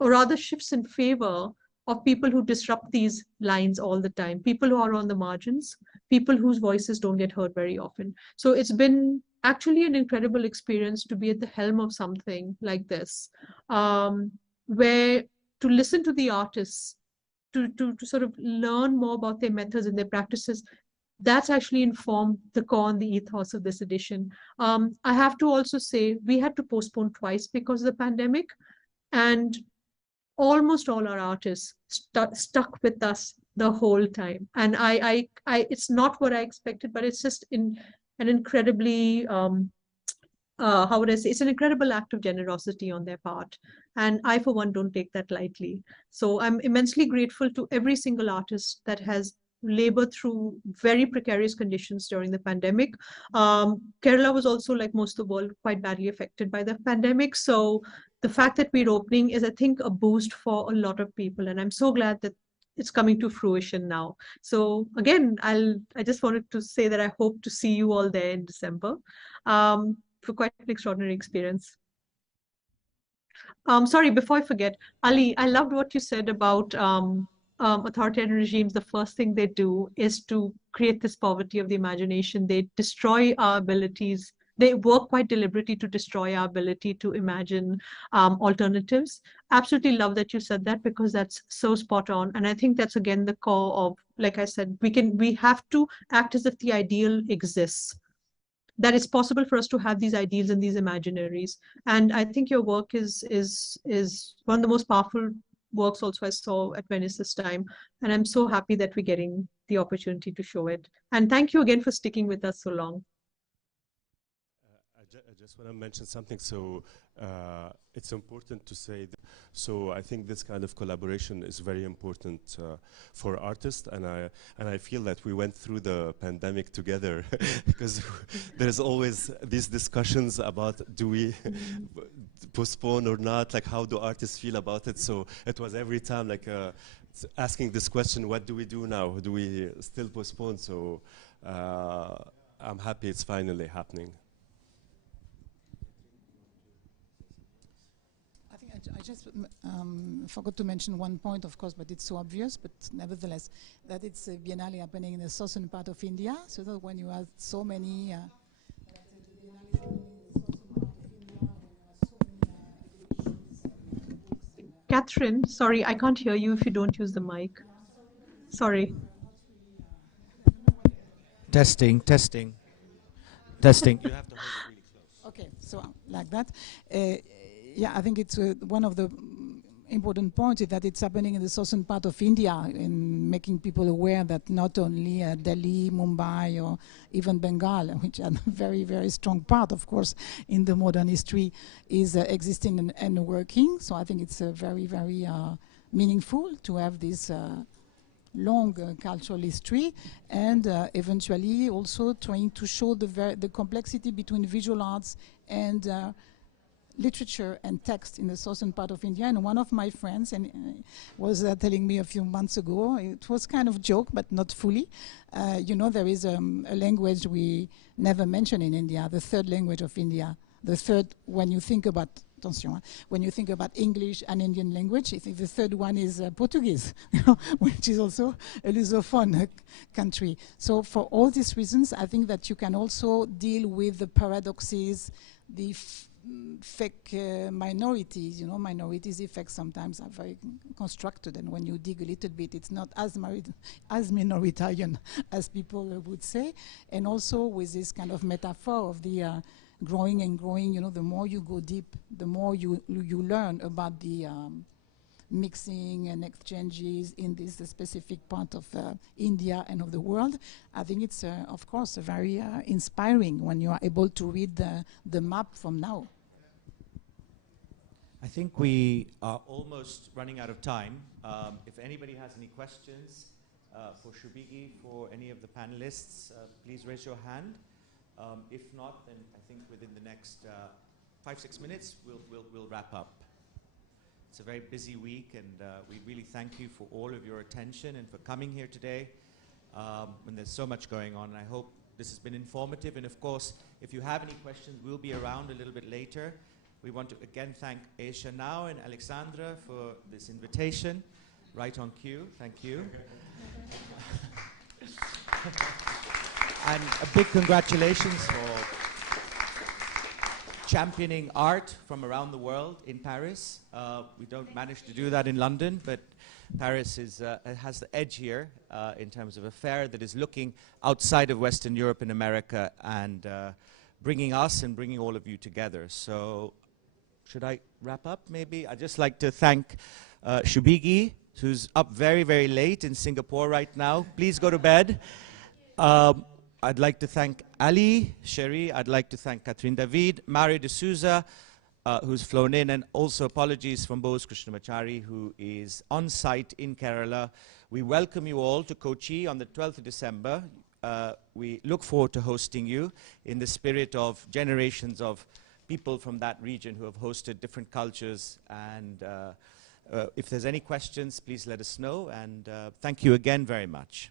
or rather shifts in favor of people who disrupt these lines all the time, people who are on the margins, people whose voices don't get heard very often. So it's been actually an incredible experience to be at the helm of something like this, where to listen to the artists, to sort of learn more about their methods and their practices, that's actually informed the core and the ethos of this edition. I have to also say, we had to postpone twice because of the pandemic, and almost all our artists stuck with us the whole time. And it's not what I expected, but it's just an incredibly, how would I say, it's an incredible act of generosity on their part. And I, for one, don't take that lightly. So I'm immensely grateful to every single artist that has labored through very precarious conditions during the pandemic. Kerala was also, like most of the world, quite badly affected by the pandemic. So the fact that we're opening is, I think, a boost for a lot of people. And I'm so glad that it's coming to fruition now. So again, I just wanted to say that I hope to see you all there in December for quite an extraordinary experience. Sorry, before I forget, Ali, I loved what you said about authoritarian regimes. The first thing they do is to create this poverty of the imagination. They destroy our abilities they work quite deliberately to destroy our ability to imagine alternatives. Absolutely love that you said that, because that's so spot on. And I think that's again the core of, like I said, we have to act as if the ideal exists, that it's possible for us to have these ideals and these imaginaries. And I think your work is one of the most powerful works also I saw at Venice this time. And I'm so happy that we're getting the opportunity to show it. And thank you again for sticking with us so long. I just want to mention something. So it's important to say that. So I think this kind of collaboration is very important for artists, and I feel that we went through the pandemic together because there's always these discussions about do we postpone or not, like how do artists feel about it. So it was every time like asking this question, what do we do now? Do we still postpone? So I'm happy it's finally happening. I just forgot to mention one point, of course, but it's so obvious, but nevertheless, that it's a Biennale happening in the southern part of India, so that when you have so many Catherine, sorry, I can't hear you if you don't use the mic. Sorry. Testing, testing, testing. You have to hold it really close. Okay, so like that. Yeah, I think it's one of the important points is that it's happening in the southern part of India, in making people aware that not only Delhi, Mumbai, or even Bengal, which are a very, very strong part, of course, in the modern history, is existing and working. So I think it's very, very meaningful to have this long cultural history, and eventually also trying to show the complexity between visual arts and literature and text in the southern part of India. And one of my friends was telling me a few months ago, it was kind of joke, but not fully. You know, there is a language we never mention in India, the third language of India. The third, when you think about, attention, when you think about English and Indian language, I think the third one is Portuguese, which is also a Lusophone country. So for all these reasons, I think that you can also deal with the paradoxes, the fake minorities. You know, minorities' effects sometimes are very constructed, and when you dig a little bit, it's not as minoritarian as people would say. And also with this kind of metaphor of the growing and growing, you know, the more you go deep, the more you learn about the mixing and exchanges in this specific part of India and of the world. I think it's, of course, very inspiring when you are able to read the map from now. I think we are almost running out of time. If anybody has any questions for Shubhigi, for any of the panelists, please raise your hand. If not, then I think within the next 5-6 minutes, we'll wrap up. It's a very busy week, and we really thank you for all of your attention and for coming here today when there's so much going on. I hope this has been informative, and of course, if you have any questions, we'll be around a little bit later. We want to again thank Asia Now and Alexandra for this invitation. Right on cue, thank you. And a big congratulations for championing art from around the world in Paris. We don't manage to do that in London, but Paris has the edge here in terms of a fair that is looking outside of Western Europe and America and bringing us and bringing all of you together. So should I wrap up maybe? I'd just like to thank Shubhigi, who's up very, very late in Singapore right now. Please go to bed. I'd like to thank Ali, Sherry. I'd like to thank Catherine David, Mario de Souza, who's flown in, and also apologies from Bose Krishnamachari, who is on site in Kerala. We welcome you all to Kochi on the 12th of December. We look forward to hosting you in the spirit of generations of people from that region who have hosted different cultures. And if there's any questions, please let us know. And thank you again very much.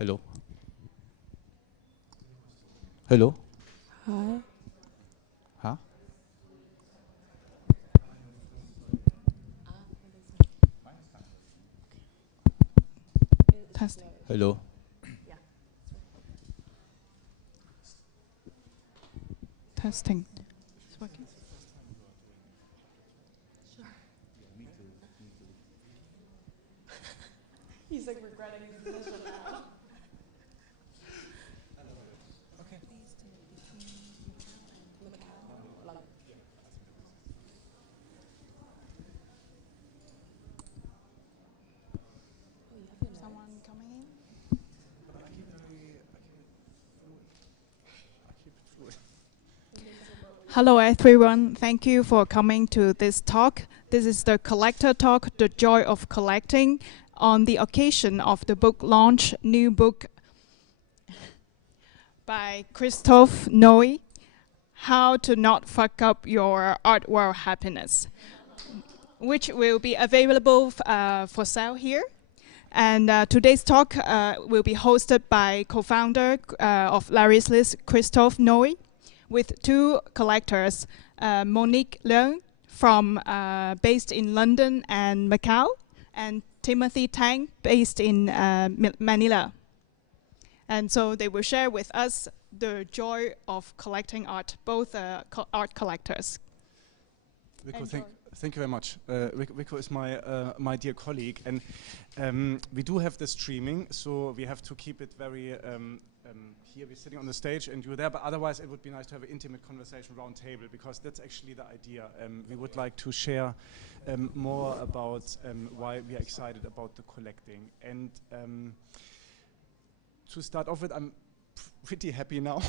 Hello. Hello. Hi. Huh? Testing. Hello. Testing. It's working. He's like regretting his decision now. Someone coming in? Hello everyone, thank you for coming to this talk. This is the Collector Talk, The Joy of Collecting, on the occasion of the book launch, new book by Christophe Noy, How to Not Fuck Up Your Art World Happiness, which will be available for sale here. And today's talk will be hosted by co-founder of Larry's List, Christophe Noy, with two collectors, Monique Leung, based in London and Macau, and Timothy Tang, based in Manila. And so they will share with us the joy of collecting art, both art collectors. Vico, thank you very much. Vico is my dear colleague, and we do have the streaming, so we have to keep it very. Here we're sitting on the stage and you're there, but otherwise it would be nice to have an intimate conversation round table, because that's actually the idea. We would like to share more about why we are excited about the collecting. And to start off with, I'm pretty happy now.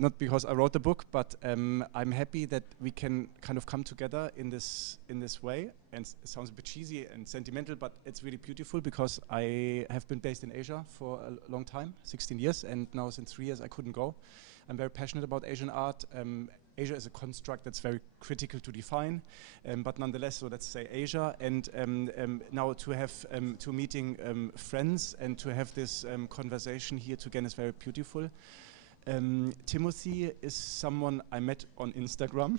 Not because I wrote the book, but I'm happy that we can kind of come together in this way. And it sounds a bit cheesy and sentimental, but it's really beautiful, because I have been based in Asia for a long time, 16 years, and now since 3 years I couldn't go. I'm very passionate about Asian art. Asia is a construct that's very critical to define, but nonetheless, so let's say Asia. And now to have to meeting friends and to have this conversation here together is very beautiful. Timothy is someone I met on Instagram,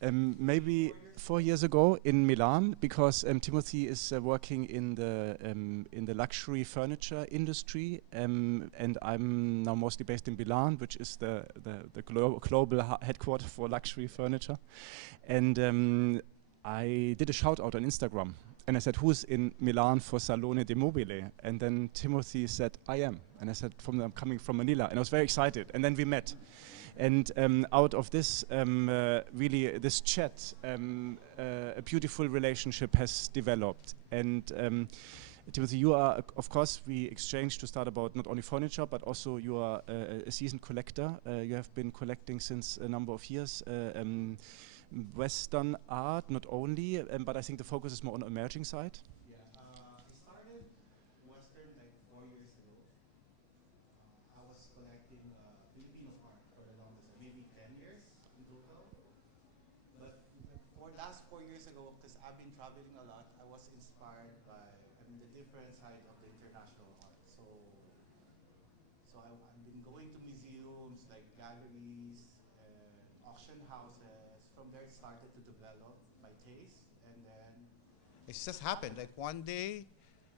maybe 4 years ago in Milan, because Timothy is working in the luxury furniture industry, and I'm now mostly based in Milan, which is the global headquarters for luxury furniture. And I did a shout out on Instagram. And I said, who's in Milan for Salone del Mobile? And then Timothy said, I am. And I said, I'm coming from Manila. And I was very excited. And then we met. And out of this, really, this chat, a beautiful relationship has developed. And Timothy, you are, of course, we exchanged to start about not only furniture, but also you are a seasoned collector. You have been collecting since a number of years. Western art, not only, but I think the focus is more on the emerging side. Yeah, I started Western like 4 years ago. I was collecting Filipino art for the longest, maybe 10 years in total. But for last 4 years ago, because I've been traveling a lot, I was inspired by the different side of the international art. So I've been going to museums, like galleries, auction houses. From there, it started to develop my taste, and then it just happened. Like one day,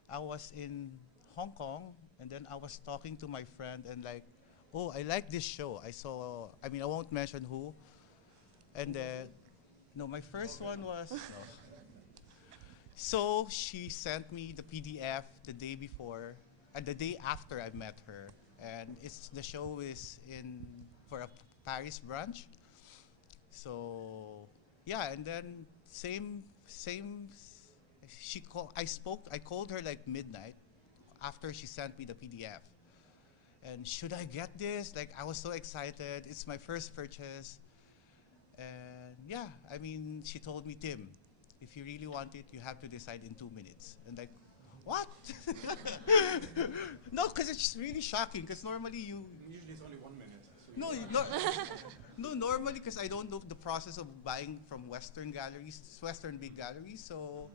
I was in Hong Kong, and then I was talking to my friend, and like, oh, I like this show. I won't mention who. And then, no, my first one was. No. So she sent me the PDF the day before, and the day after I met her, and the show is for a Paris branch. So yeah, and then I called her like midnight after she sent me the PDF. And should I get this? Like, I was so excited. It's my first purchase. And yeah, she told me, Tim, if you really want it, you have to decide in 2 minutes. And like, what? No, because it's really shocking, because normally Usually it's only 1 minute. No, normally, because I don't know the process of buying from Western galleries, Western big galleries, so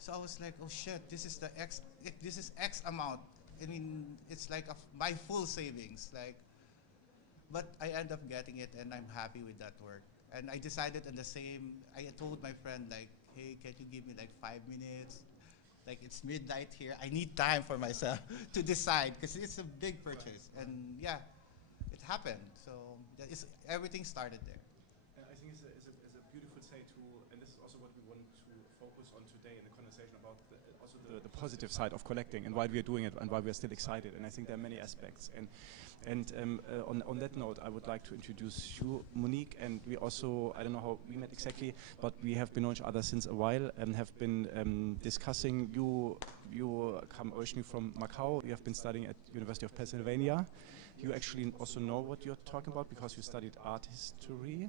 So I was like, oh shit, this is the X, this is X amount. I mean, it's like my full savings. Like, but I end up getting it, and I'm happy with that work. And I decided on the same. I told my friend like, hey, can you give me like 5 minutes? Like it's midnight here. I need time for myself to decide because it's a big purchase. And yeah, it happened. So everything started there. And I think it's a beautiful say to, and this is also what we want to focus on today in the conversation about the positive side of collecting and why we are doing it and why we are still excited. And I think there are many aspects. And on that note, I would like to introduce you, Monique, and we also, I don't know how we met exactly, but we have been knowing each other since a while and have been discussing. You come originally from Macau. You have been studying at University of Pennsylvania. You actually also know what you're talking about because you studied art history.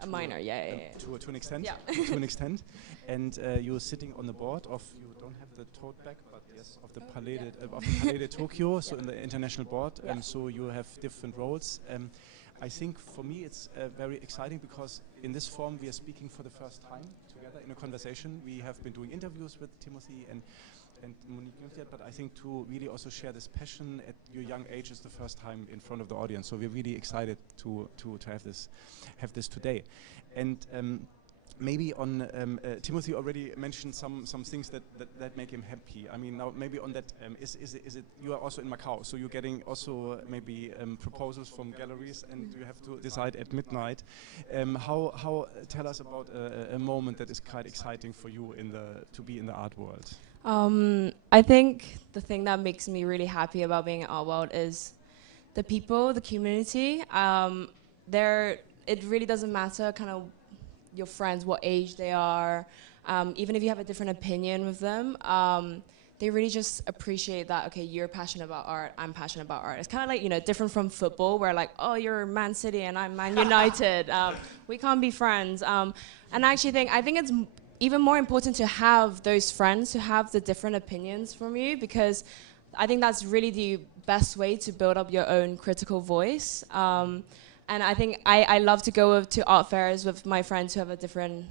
A minor, yeah. To an extent. Yeah. To an extent. And you're sitting on the board of, you don't have the tote bag, but yes, of the Palais de Tokyo, so in the international board. Yeah. So you have different roles. I think for me it's very exciting because in this form we are speaking for the first time together in a conversation. We have been doing interviews with Timothy and Monique not yet, but I think to really also share this passion at your young age is the first time in front of the audience. So we're really excited to have this today. And maybe on Timothy already mentioned some things that make him happy. I mean, now maybe on that, is it you are also in Macau, so you're getting also maybe proposals from galleries, and you have to decide at midnight. How tell us about a moment that is quite exciting for you to be in the art world. I think the thing that makes me really happy about being in art world is the people, the community. It really doesn't matter kind of your friends, what age they are, even if you have a different opinion with them, they really just appreciate that, okay, you're passionate about art, I'm passionate about art. It's kind of like, you know, different from football where like, oh, you're Man City and I'm Man United. We can't be friends. And I think it's even more important to have those friends who have the different opinions from you, because I think that's really the best way to build up your own critical voice. And I think I love to go to art fairs with my friends who have a different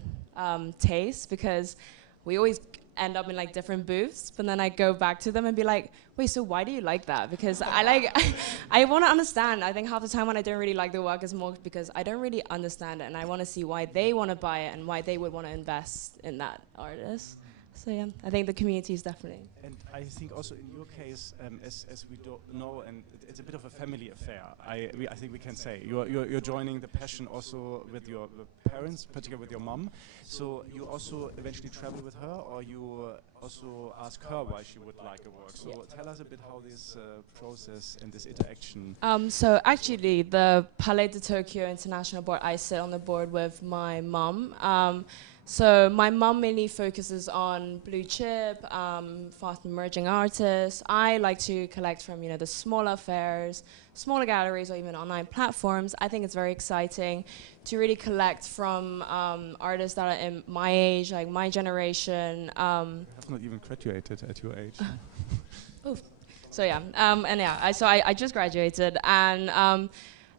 taste, because we always end up in like different booths, but then I go back to them and be like, wait, so why do you like that? Because I want to understand. I think half the time when I don't really like the work is more because I don't really understand it, and I want to see why they want to buy it and why they would want to invest in that artist. So yeah, I think the community is definitely. And I think also in your case, as we don't know, and it's a bit of a family affair. I think we can say you're joining the passion also with your parents, particularly with your mom. So you also eventually travel with her, or you also ask her why she would like a work. So yeah. Tell us a bit how this process and this interaction. So actually, the Palais de Tokyo International Board, I sit on the board with my mom. So my mom mainly focuses on blue chip, fast emerging artists. I like to collect from, the smaller fairs, smaller galleries, or even online platforms. I think it's very exciting to really collect from artists that are in my age, like my generation. You have not even graduated at your age. Oof. So yeah, I just graduated, and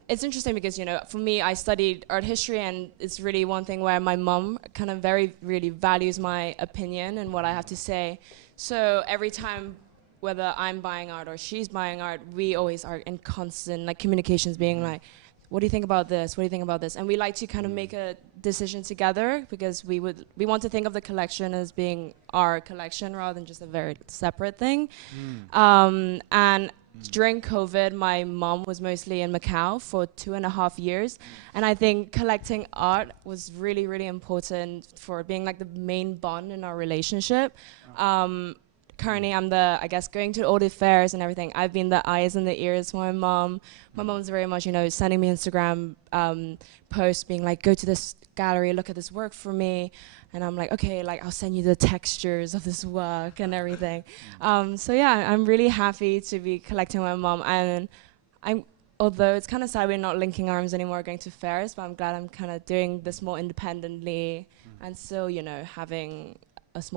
it's interesting because, for me, I studied art history, and it's really one thing where my mom kind of really values my opinion and what I have to say. So every time, whether I'm buying art or she's buying art, we always are in constant communications, being like, what do you think about this? What do you think about this? And we like to kind of make a decision together, because we want to think of the collection as being our collection rather than just a very separate thing. During COVID, my mom was mostly in Macau for 2.5 years. And I think collecting art was really, really important for being like the main bond in our relationship. Currently, I'm going to all the fairs and everything. I've been the eyes and the ears for my mom. My mom's very much, sending me Instagram posts being like, go to this gallery, look at this work for me. And I'm like, okay, I'll send you the textures of this work and everything. So yeah, I'm really happy to be collecting with my mom. And although it's kind of sad we're not linking arms anymore going to fairs, but I'm glad I'm kind of doing this more independently and still, having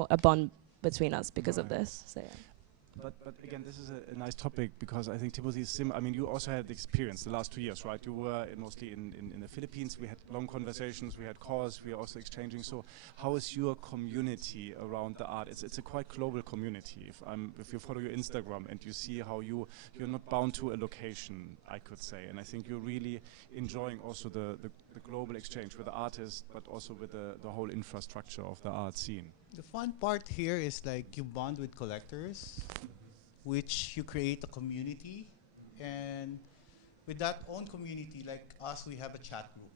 a bond between us because of this. So yeah. but again, this is a nice topic because I think Timothy is I mean, you also had the experience the last 2 years, right? You were mostly in the Philippines. We had long conversations, we had calls, we are also exchanging. So how is your community around the art? It's a quite global community. If you follow your Instagram and you see how you're not bound to a location, I could say. And I think you're really enjoying also the global exchange with the artists, but also with the whole infrastructure of the art scene. The fun part here is like you bond with collectors, which you create a community, and with that own community, like us, we have a chat group,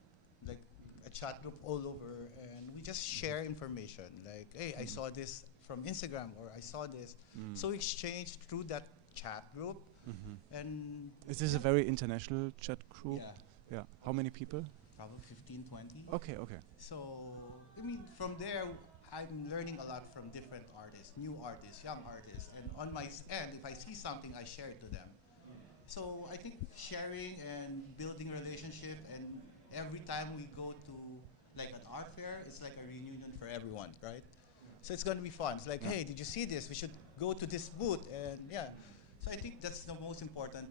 like a chat group all over, and we just share information. Like, hey, I saw this from Instagram, or I saw this. So we exchange through that chat group, and Is this a very international chat group? yeah, Yeah. How many people? probably 15, 20. Okay, okay. So, I mean, from there, I'm learning a lot from different artists, new artists, young artists. And on my end, if I see something, I share it to them. So I think sharing and building relationship, and every time we go to like an art fair, it's like a reunion for everyone, right? So it's going to be fun. It's like, hey, did you see this? We should go to this booth. And yeah, so I think that's the most important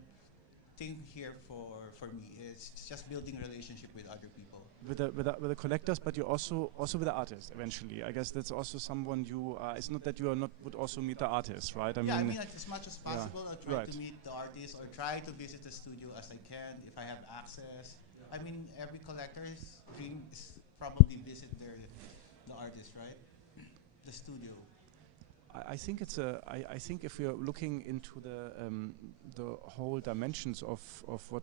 thing here for me. It's just building a relationship with other people. With the collectors, but you also with the artists eventually. I guess that's also someone you. It's not that you are not would also meet the artists, right? I mean, like, as much as possible, I'll try to meet the artists or try to visit the studio as I can if I have access. I mean, every collector's dream is probably visit the artist, right? The studio. I think it's I think if you're looking into the whole dimensions of what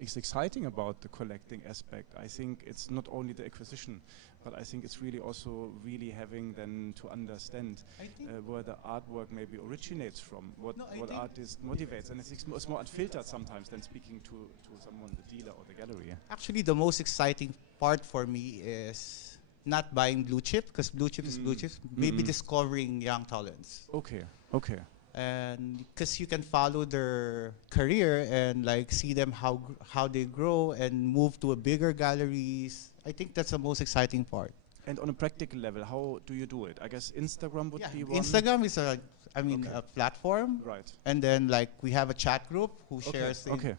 is exciting about the collecting aspect, I think it's not only the acquisition, but I think it's really also really having then to understand where the artwork maybe originates from, what artist motivates, and it's more unfiltered sometimes than speaking to someone, the dealer or the gallery. Actually, the most exciting part for me is not buying blue chip, because blue chip is blue chip. Maybe discovering young talents. Okay, okay. And because you can follow their career and like see them how they grow and move to a bigger galleries. I think that's the most exciting part. And on a practical level, how do you do it? I guess Instagram would be one. Instagram is a platform. Right. And then like we have a chat group who shares the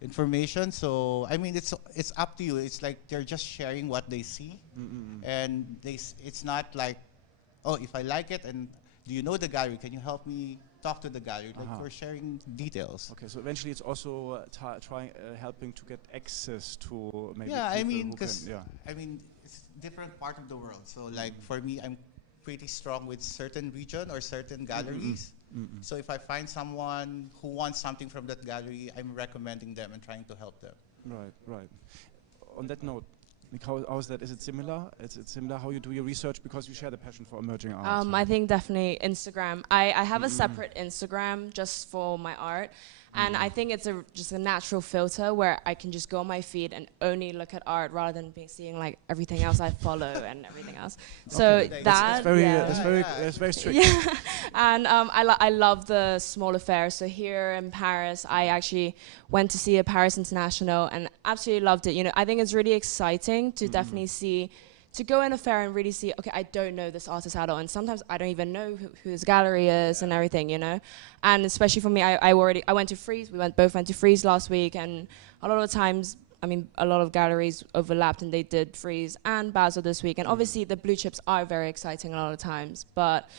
information. So I mean, it's up to you. It's like they're just sharing what they see, and it's not like, oh, if I like it, and do you know the gallery? Can you help me talk to the gallery? Like we're sharing details. Okay, so eventually it's also helping to get access to maybe. Yeah, I mean, because I mean, it's different part of the world. So like for me, I'm pretty strong with certain region or certain galleries. So if I find someone who wants something from that gallery, I'm recommending them and trying to help them. Right, right. On that note, Nick, how is that? Is it similar? Is it similar how you do your research, because you share the passion for emerging art? I think definitely Instagram. I have a separate Instagram just for my art. And I think it's just a natural filter where I can just go on my feed and only look at art rather than seeing like everything else I follow and everything else. So that's very strict. Yeah, and I love the smaller fairs. So here in Paris, I actually went to see a Paris International and absolutely loved it. You know, I think it's really exciting to definitely see. To go in a fair and really see, okay, I don't know this artist at all, and sometimes I don't even know who this gallery is and everything, you know. And especially for me, I went to Frieze. We both went to Frieze last week, and a lot of times, I mean, a lot of galleries overlapped, and they did Frieze and Basel this week. And obviously, the blue chips are very exciting a lot of times, but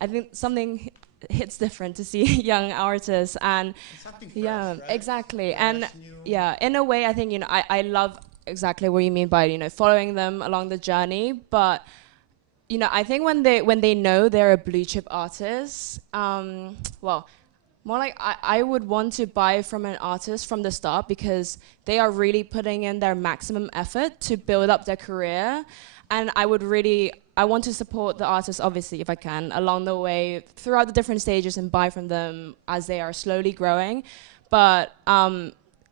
I think something hits different to see young artists and something fresh, right? Exactly. And in a way, I think I love exactly what you mean by following them along the journey, but I think when they know they're a blue chip artist, well, more like I would want to buy from an artist from the start because they are really putting in their maximum effort to build up their career, and I want to support the artists, obviously, if I can, along the way throughout the different stages and buy from them as they are slowly growing, but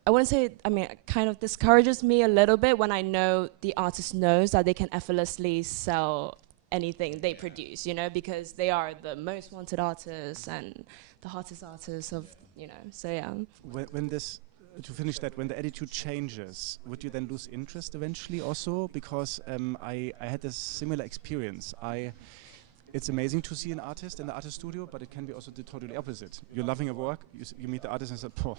I wouldn't say, it kind of discourages me a little bit when I know the artist knows that they can effortlessly sell anything they produce, because they are the most wanted artists and the hottest artists of, so yeah. When to finish that, when the attitude changes, would you then lose interest eventually also? Because I had a similar experience. it's amazing to see an artist in the artist studio, but it can be also the totally opposite. You're loving a work, you meet the artist and say, "Poh,"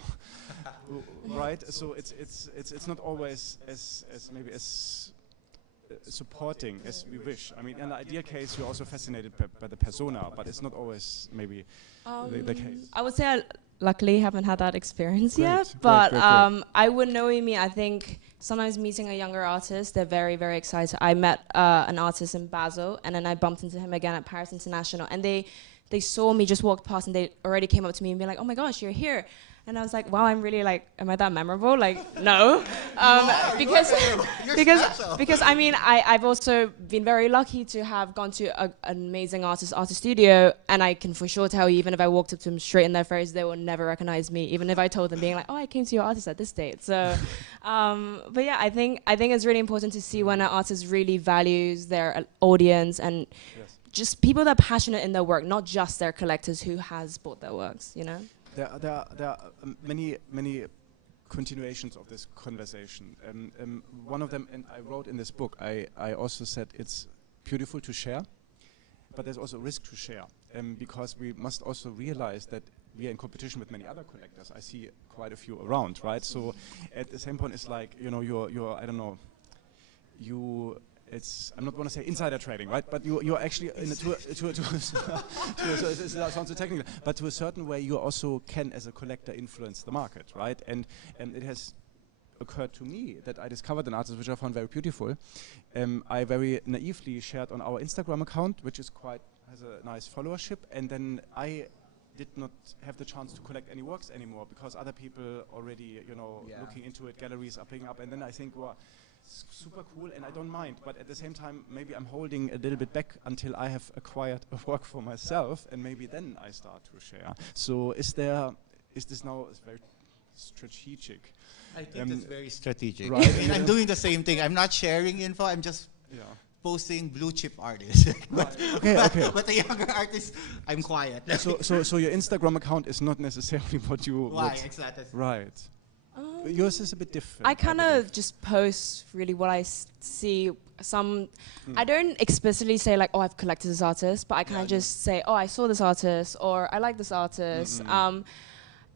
right? So it's not always as maybe as supporting as we wish. I mean, in the ideal case, you're also fascinated by the persona, but it's not always maybe the case. I would say I luckily haven't had that experience yet, Great, but great. I would know me. I think sometimes meeting a younger artist, they're very, very excited. I met an artist in Basel, and then I bumped into him again at Paris International, and they saw me just walk past, and they already came up to me and be like, "Oh my gosh, you're here." And I was like, wow, I'm really like, am I that memorable? Like, no. Because I mean, I've also been very lucky to have gone to an amazing artist studio, and I can for sure tell you, even if I walked up to them straight in their face, they will never recognize me, even if I told them being like, oh, I came to your artist at this date. So, but yeah, I think it's really important to see when an artist really values their audience and just people that are passionate in their work, not just their collectors who has bought their works, you know? There are many continuations of this conversation. One of them, and I wrote in this book, I also said it's beautiful to share, but there's also risk to share, because we must also realize that we are in competition with many other collectors. I see quite a few around, right? So at the same point, it's like, you know, you're I don't know, I'm not going to say insider trading, right? But you're actually in it sounds so technical, but to a certain way, you also can, as a collector, influence the market, right? And it has occurred to me that I discovered an artist which I found very beautiful. I very naively shared on our Instagram account, which is has a nice followership, and then I did not have the chance to collect any works anymore because other people already, looking into it, galleries are picking up, and then I think, well, super cool, and I don't mind, but at the same time maybe I'm holding a little bit back until I have acquired a work for myself, and maybe then I start to share. So is this now very strategic? I think it's very strategic. Right? I mean, I'm doing the same thing. I'm not sharing info, I'm just posting blue chip artists. but, okay. But the younger artists, I'm quiet. So your Instagram account is not necessarily what you Exactly. Right. Yours is a bit different. I kind of just post really what I see. I don't explicitly say like, oh, I've collected this artist, but I kind of just say, oh, I saw this artist, or I like this artist.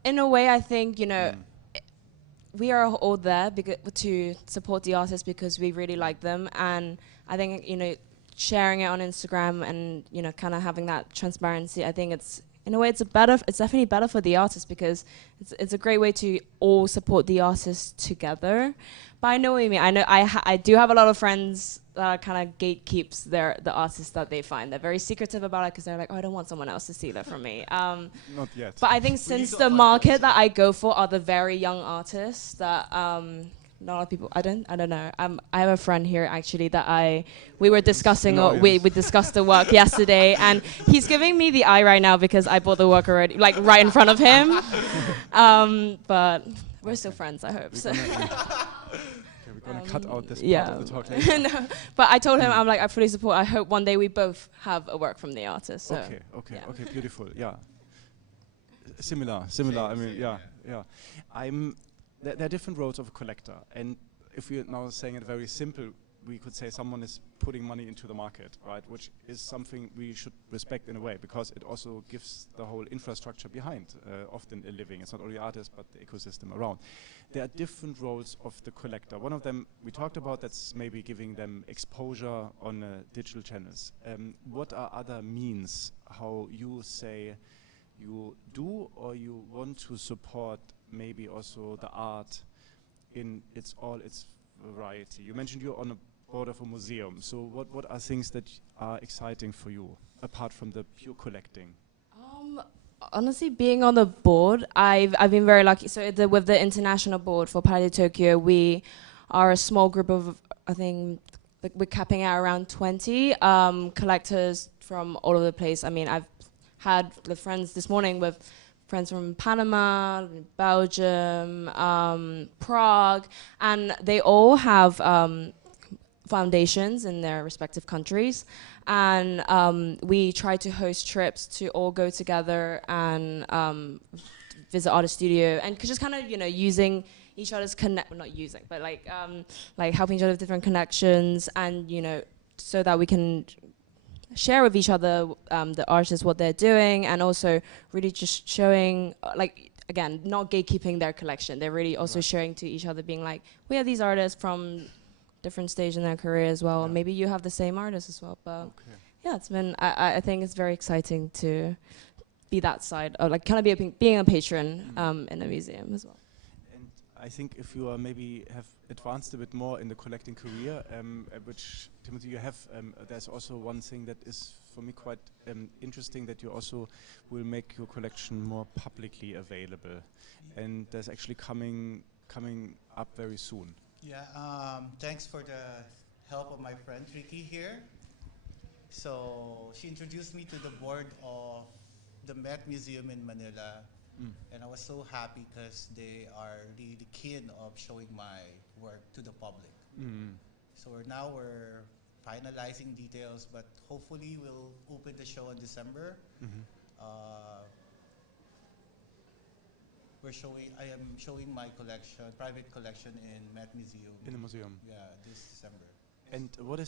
In a way, I think, we are all there to support the artists because we really like them. And I think, sharing it on Instagram and, kind of having that transparency, I think in a way, it's definitely better for the artist because it's a great way to all support the artists together. But I know what you mean. I know I do have a lot of friends that are kind of gatekeeps the artists that they find. They're very secretive about it because they're like, oh, I don't want someone else to see that from me. Not yet. But I think since the market that I go for are the very young artists that not a lot of people. I don't know. I have a friend here actually that we were discussing. We discussed the work yesterday, and he's giving me the eye right now because I bought the work already, like right in front of him. But we're still friends, I hope. So. We're gonna cut out this part of the talk later. No, but I told him I fully support. I hope one day we both have a work from the artist. So Okay, beautiful. Yeah. Similar. I mean, yeah. There are different roles of a collector, and if we're now saying it very simple, we could say someone is putting money into the market, right? Which is something we should respect in a way, because it also gives the whole infrastructure behind often a living. It's not only artists, but the ecosystem around. There are different roles of the collector. One of them we talked about, that's maybe giving them exposure on digital channels. What are other means how you say you do or you want to support maybe also the art in all its variety? You mentioned you're on a board of a museum, so what are things that are exciting for you apart from the pure collecting? Honestly, being on the board, I've been very lucky. So with the international board for Palais de Tokyo, we are a small group of, I think, we're capping out around 20 collectors from all over the place. I mean, I've had the friends this morning with friends from Panama, Belgium, Prague, and they all have foundations in their respective countries. And we try to host trips to all go together and visit artist studio, and just kind of, using each other's like helping each other with different connections, and, so that we can share with each other the artists what they're doing, and also really just showing like again not gatekeeping their collection. They're really also sharing to each other, being like, we have these artists from different stage in their career as well. Yeah. Maybe you have the same artists as well. But Okay. yeah, it's been I think it's very exciting to be that side, or like kind of being a patron in a museum as well. And I think if you are maybe have advanced a bit more in the collecting career, which Timothy you have, there's also one thing that is for me quite interesting, that you also will make your collection more publicly available, and there's actually coming up very soon. Yeah, thanks for the help of my friend Ricky here. So she introduced me to the board of the Met Museum in Manila, and I was so happy because they are really keen of showing my work to the public. So we're finalizing details, but hopefully we'll open the show in December. I am showing my collection, private collection in Met Museum. In the museum. Yeah, this December. And what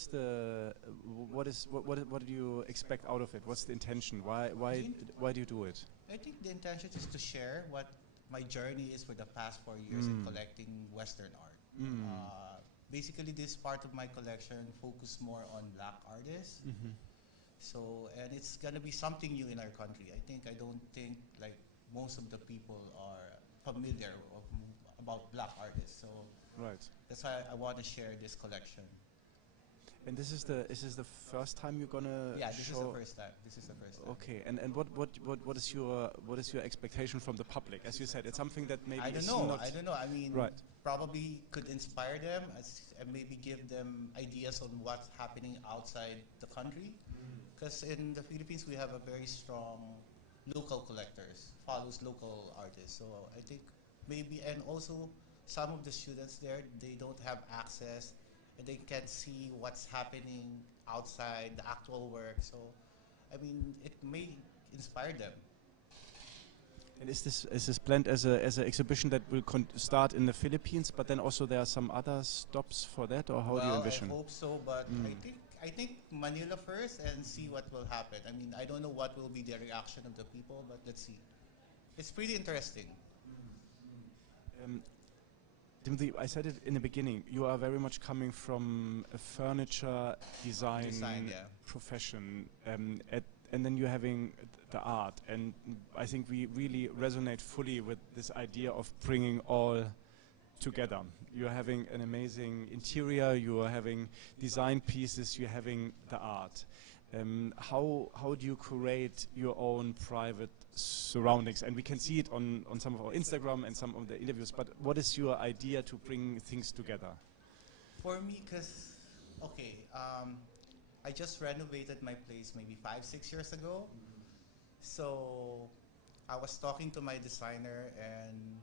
do you expect out of it? What's the intention? Why do you do it? I think the intention is to share what my journey is for the past 4 years in collecting Western art. Basically, this part of my collection focus more on Black artists. So, and it's gonna be something new in our country. I don't think like most of the people are familiar about Black artists. So that's why I want to share this collection. And this is the first time you're gonna this show? is the first time. This is the first time. Okay, and what is your expectation from the public? As you said, it's something that maybe I don't know. I mean, probably could inspire them and maybe give them ideas on what's happening outside the country. Because in the Philippines we have a very strong local collectors, follows local artists. So I think maybe, and also some of the students there, they don't have access. And they can see what's happening outside the actual work. So, I mean, it may inspire them. And is this planned as an exhibition that will start in the Philippines, but then also there are some other stops for that, or how do you envision? I hope so, but I think Manila first and see what will happen. I mean, I don't know what will be the reaction of the people, but let's see. It's pretty interesting. Timothy, I said it in the beginning, you are very much coming from a furniture design profession, and then you're having the art, and I think we really resonate fully with this idea of bringing all together. You're having an amazing interior, you are having design pieces, you're having the art. How do you create your own private surroundings? And we can see it on some of our Instagram and some of the interviews, but what is your idea to bring things together? For me, because, okay, I just renovated my place maybe 5-6 years ago. So I was talking to my designer and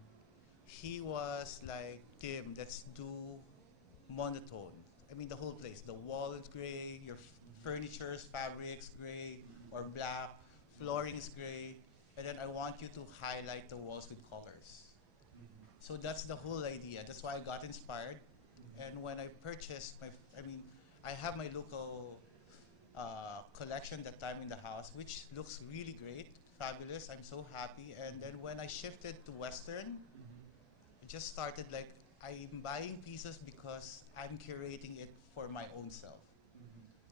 he was like, Tim, let's do monotone. I mean, the whole place, the wall is gray, your furniture's fabrics gray or black, flooring is gray, and then I want you to highlight the walls with colors. So that's the whole idea. That's why I got inspired. And when I purchased I have my local collection that time in the house, which looks really great, fabulous. I'm so happy. And then when I shifted to Western, it just started like I'm buying pieces because I'm curating it for my own self.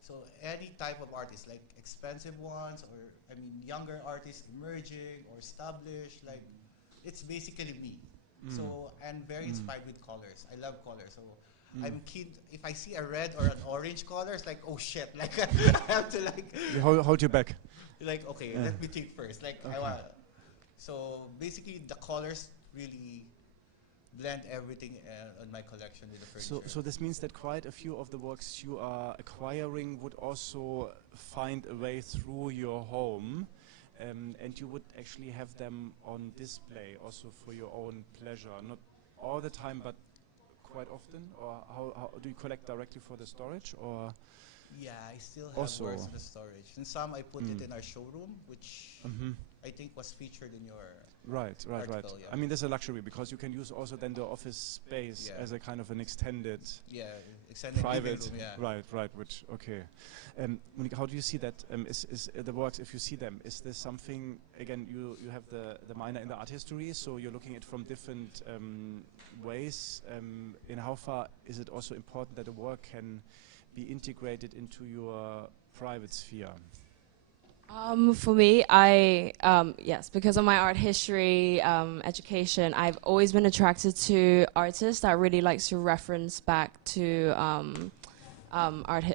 So any type of artist, like expensive ones, or younger artists emerging or established, like it's basically me. So I'm very inspired with colors. I love colors. So I'm keen. If I see a red or an orange color, it's like, oh shit! Like I have to like. You hold you back. Like okay, let me think first. Like I want. So basically, the colors really blend everything on my collection with the furniture. So this means that quite a few of the works you are acquiring would also find a way through your home, and you would actually have them on display also for your own pleasure, not all the time, but quite often. Or how do you collect directly for the storage, or? Yeah, I still have Also- works in the storage. And some I put it Mm. in our showroom, which Mhm. I think was featured in your Right. article, yeah. I mean, there's a luxury because you can use also then the office space Yeah. as a kind of an extended, yeah, extended living private. room, yeah. Right. Which okay. Monica, how do you see that? Is the works, if you see them, is this something again? You have the minor in the art history, so you're looking at from different ways. In how far is it also important that the work can be integrated into your private sphere? For me, yes, because of my art history education, I've always been attracted to artists that really likes to reference back to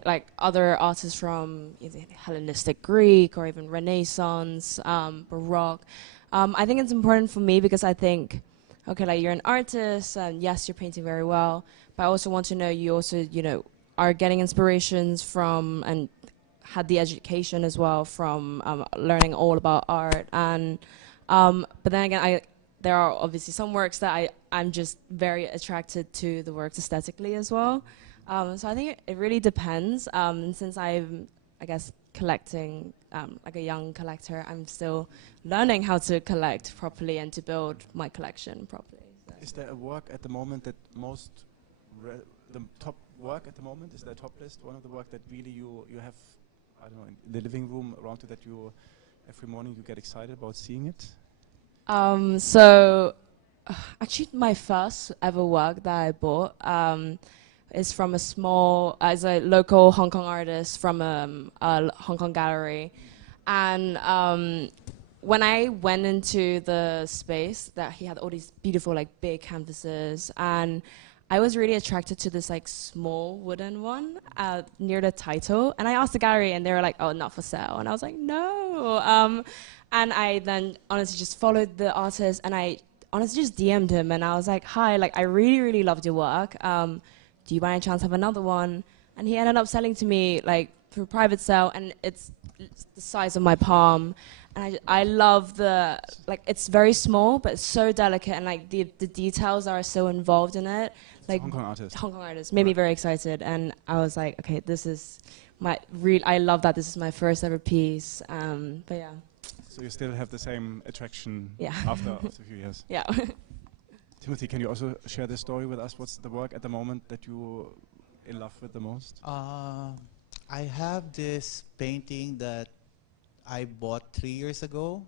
like other artists from either Hellenistic Greek or even Renaissance, Baroque. I think it's important for me because I think, okay, like you're an artist, and yes, you're painting very well, but I also want to know you also, are getting inspirations from and had the education as well from learning all about art. And but then again, there are obviously some works that I'm just very attracted to the works aesthetically as well. So I think it really depends. And since I'm, I guess, collecting like a young collector, I'm still learning how to collect properly and to build my collection properly. So. Is there a work at the moment that the top work at the moment, is there a top list? One of the work that really you have, I don't know, in the living room around you, that you every morning you get excited about seeing it? So actually my first ever work that I bought is from as a local Hong Kong artist from a Hong Kong gallery. And when I went into the space, that he had all these beautiful like big canvases, and I was really attracted to this like small wooden one near the title. And I asked the gallery and they were like, oh, not for sale. And I was like, no. And I then honestly just followed the artist and I honestly just DM'd him and I was like, hi, like I really, really loved your work. Do you by any chance have another one? And he ended up selling to me like through private sale, and it's the size of my palm. And I love it's very small, but it's so delicate, and like the details are so involved in it. Like Hong Kong artist. Hong Kong artist made me very excited, and I was like, okay, this is I love that this is my first ever piece. But yeah. So you still have the same attraction Yeah. after a few years. Yeah. Timothy, can you also share this story with us? What's the work at the moment that you're in love with the most? I have this painting that I bought 3 years ago,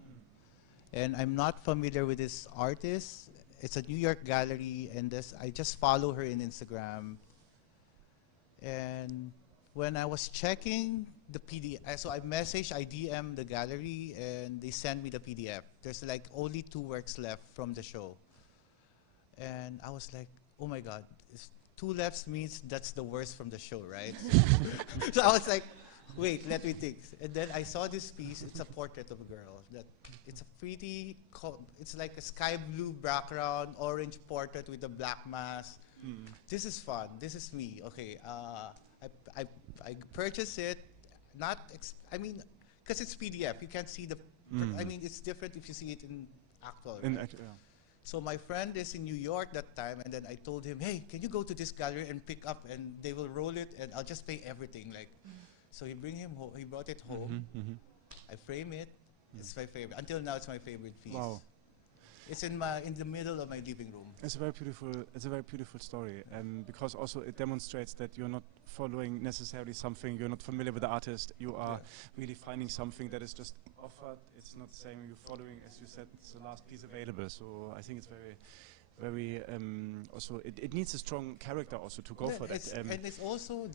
and I'm not familiar with this artist. It's a New York gallery, and I just follow her in Instagram. And when I was checking the PDF, so I DM'd the gallery, and they sent me the PDF. There's like only 2 works left from the show. And I was like, oh my God, 2 left means that's the worst from the show, right? So I was like, wait, let me think. And then I saw this piece. It's a portrait of a girl. It's a pretty, it's like a sky blue background, orange portrait with a black mask. This is fun. This is me. Okay, I purchased it. Because it's PDF. You can't see the. I mean, it's different if you see it in actual. Right? So my friend is in New York that time, and then I told him, hey, can you go to this gallery and pick up, and they will roll it, and I'll just pay everything. So he brought it home. I frame it. It's my favorite. Until now, it's my favorite piece. Wow. It's in the middle of my living room. It's a very beautiful story, because also it demonstrates that you're not following necessarily something, you're not familiar with the artist, you are really finding something that is just offered. It's not saying you're following, as you said, it's the last piece available. So I think it's very also it needs a strong character also to go for that. And it's also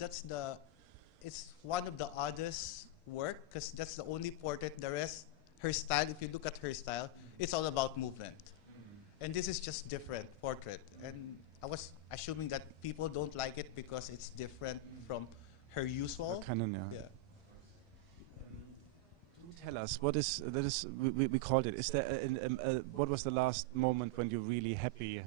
it's one of the oddest work, because that's the only portrait. The rest, her style, if you look at her style, it's all about movement. And this is just different portrait. And I was assuming that people don't like it because it's different from her usual. Canon, yeah. Yeah. Tell us, what is that? Is we called it? Is there what was the last moment when you're really happy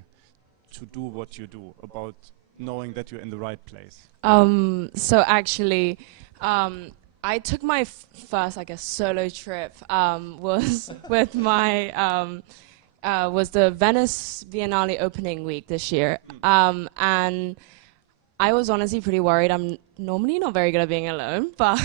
to do what you do, about knowing that you're in the right place? So actually, I took my first, I guess, solo trip was with my was the Venice Biennale opening week this year, and I was honestly pretty worried. I'm normally not very good at being alone, but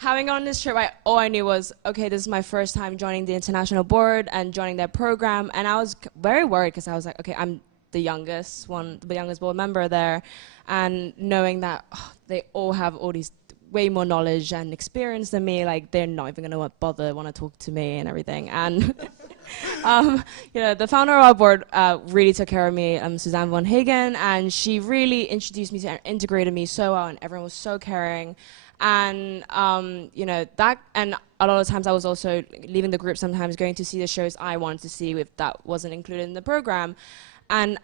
having gone on this trip, all I knew was, okay, this is my first time joining the international board and joining their program, and I was very worried because I was like, okay, I'm the youngest board member there, and knowing that they all have all these way more knowledge and experience than me, like they're not even gonna want to talk to me and everything. And the founder of our board really took care of me, Suzanne von Hagen, and she really introduced me to and integrated me so well, and everyone was so caring. And that, and a lot of times I was also leaving the group sometimes going to see the shows I wanted to see if that wasn't included in the program. And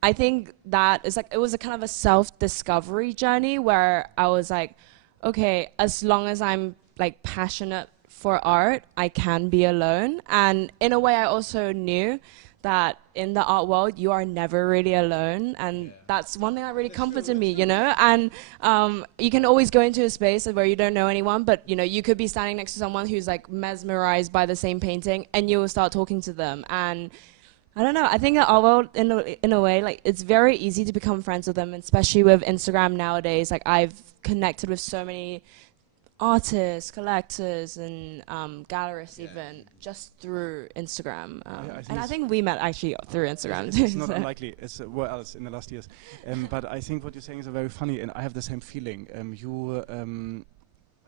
I think that is like, it was a kind of a self-discovery journey where I was like, okay, as long as I'm like passionate for art, I can be alone. And in a way, I also knew that in the art world, you are never really alone. And that's one thing that really comforted me, And you can always go into a space where you don't know anyone, but you could be standing next to someone who's like mesmerized by the same painting, and you will start talking to them. And I don't know, I think that art world, in a way, like it's very easy to become friends with them, especially with Instagram nowadays. Like I've connected with so many artists, collectors, and gallerists even just through Instagram. And I think we met actually through Instagram too. It's not unlikely, as well else in the last years. But I think what you're saying is very funny, and I have the same feeling. I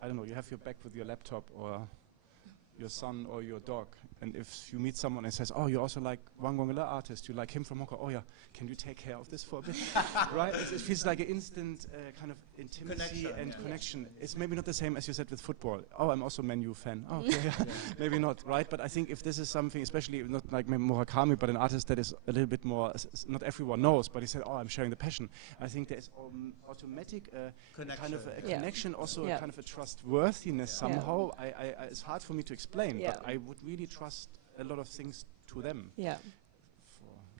don't know, you have your back with your laptop or your son or your dog, and if you meet someone and says, oh, you also like Wang Wangala artist, you like him from Hong Kong, oh yeah, can you take care of this for a bit? Right? It feels like an instant kind of intimacy connection. It's maybe not the same as you said with football. Oh, I'm also Man U fan. Oh, okay, yeah. Maybe not, right? But I think if this is something, especially not like Murakami, but an artist that is a little bit more, not everyone knows, but he said, oh, I'm sharing the passion. I think there's automatic kind of a connection, also a kind of a trustworthiness somehow. It's hard for me to explain, but I would really trust a lot of things to them. Yeah.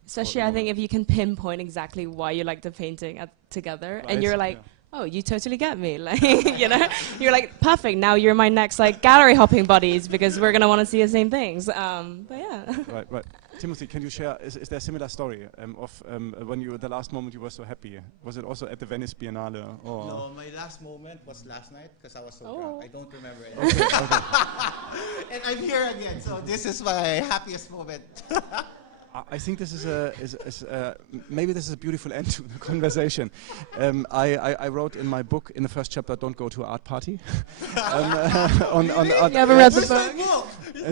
Especially, I think if you can pinpoint exactly why you like the painting together, and you're like, oh, you totally get me, like, you're like, perfect. Now you're my next like gallery hopping buddies because we're gonna want to see the same things. But yeah. Right. Timothy, can you share? Is there a similar story of when the last moment you were so happy? Was it also at the Venice Biennale? Or? No, my last moment was last night because I was so drunk. I don't remember it. Okay. And I'm here again, so this is my happiest moment. I think this is maybe this is a beautiful end to the conversation. I wrote in my book in the first chapter, "Don't go to an art party." You haven't read the book.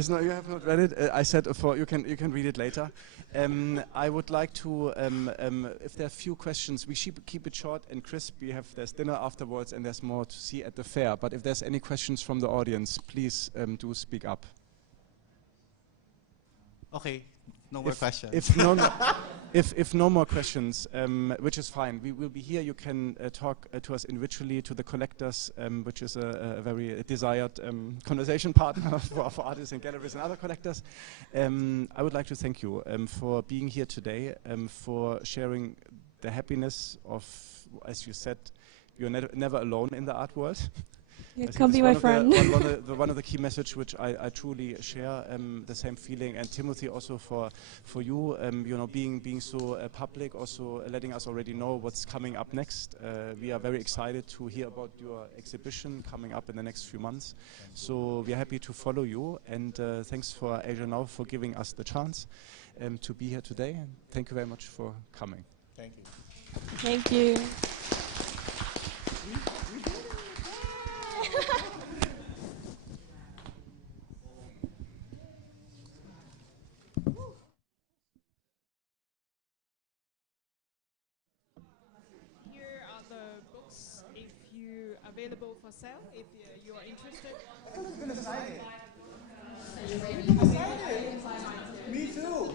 No, you have not read it. I said you can read it later. I would like to, if there are few questions, we should keep it short and crisp. There's dinner afterwards, and there's more to see at the fair. But if there's any questions from the audience, please do speak up. Okay. No more questions. If no more questions, which is fine, we will be here. You can talk to us individually, to the collectors, which is a very desired conversation partner for artists and galleries and other collectors. I would like to thank you for being here today, for sharing the happiness of, as you said, you're never alone in the art world. Yeah, come be my friend. One of the key messages which I truly share, the same feeling, and Timothy also for you, being so public, also letting us already know what's coming up next. We are very excited to hear about your exhibition coming up in the next few months. So we are happy to follow you, and thanks for Asia Now for giving us the chance to be here today. And thank you very much for coming. Thank you. Thank you. Here are the books if you available for sale if you are interested. Me too.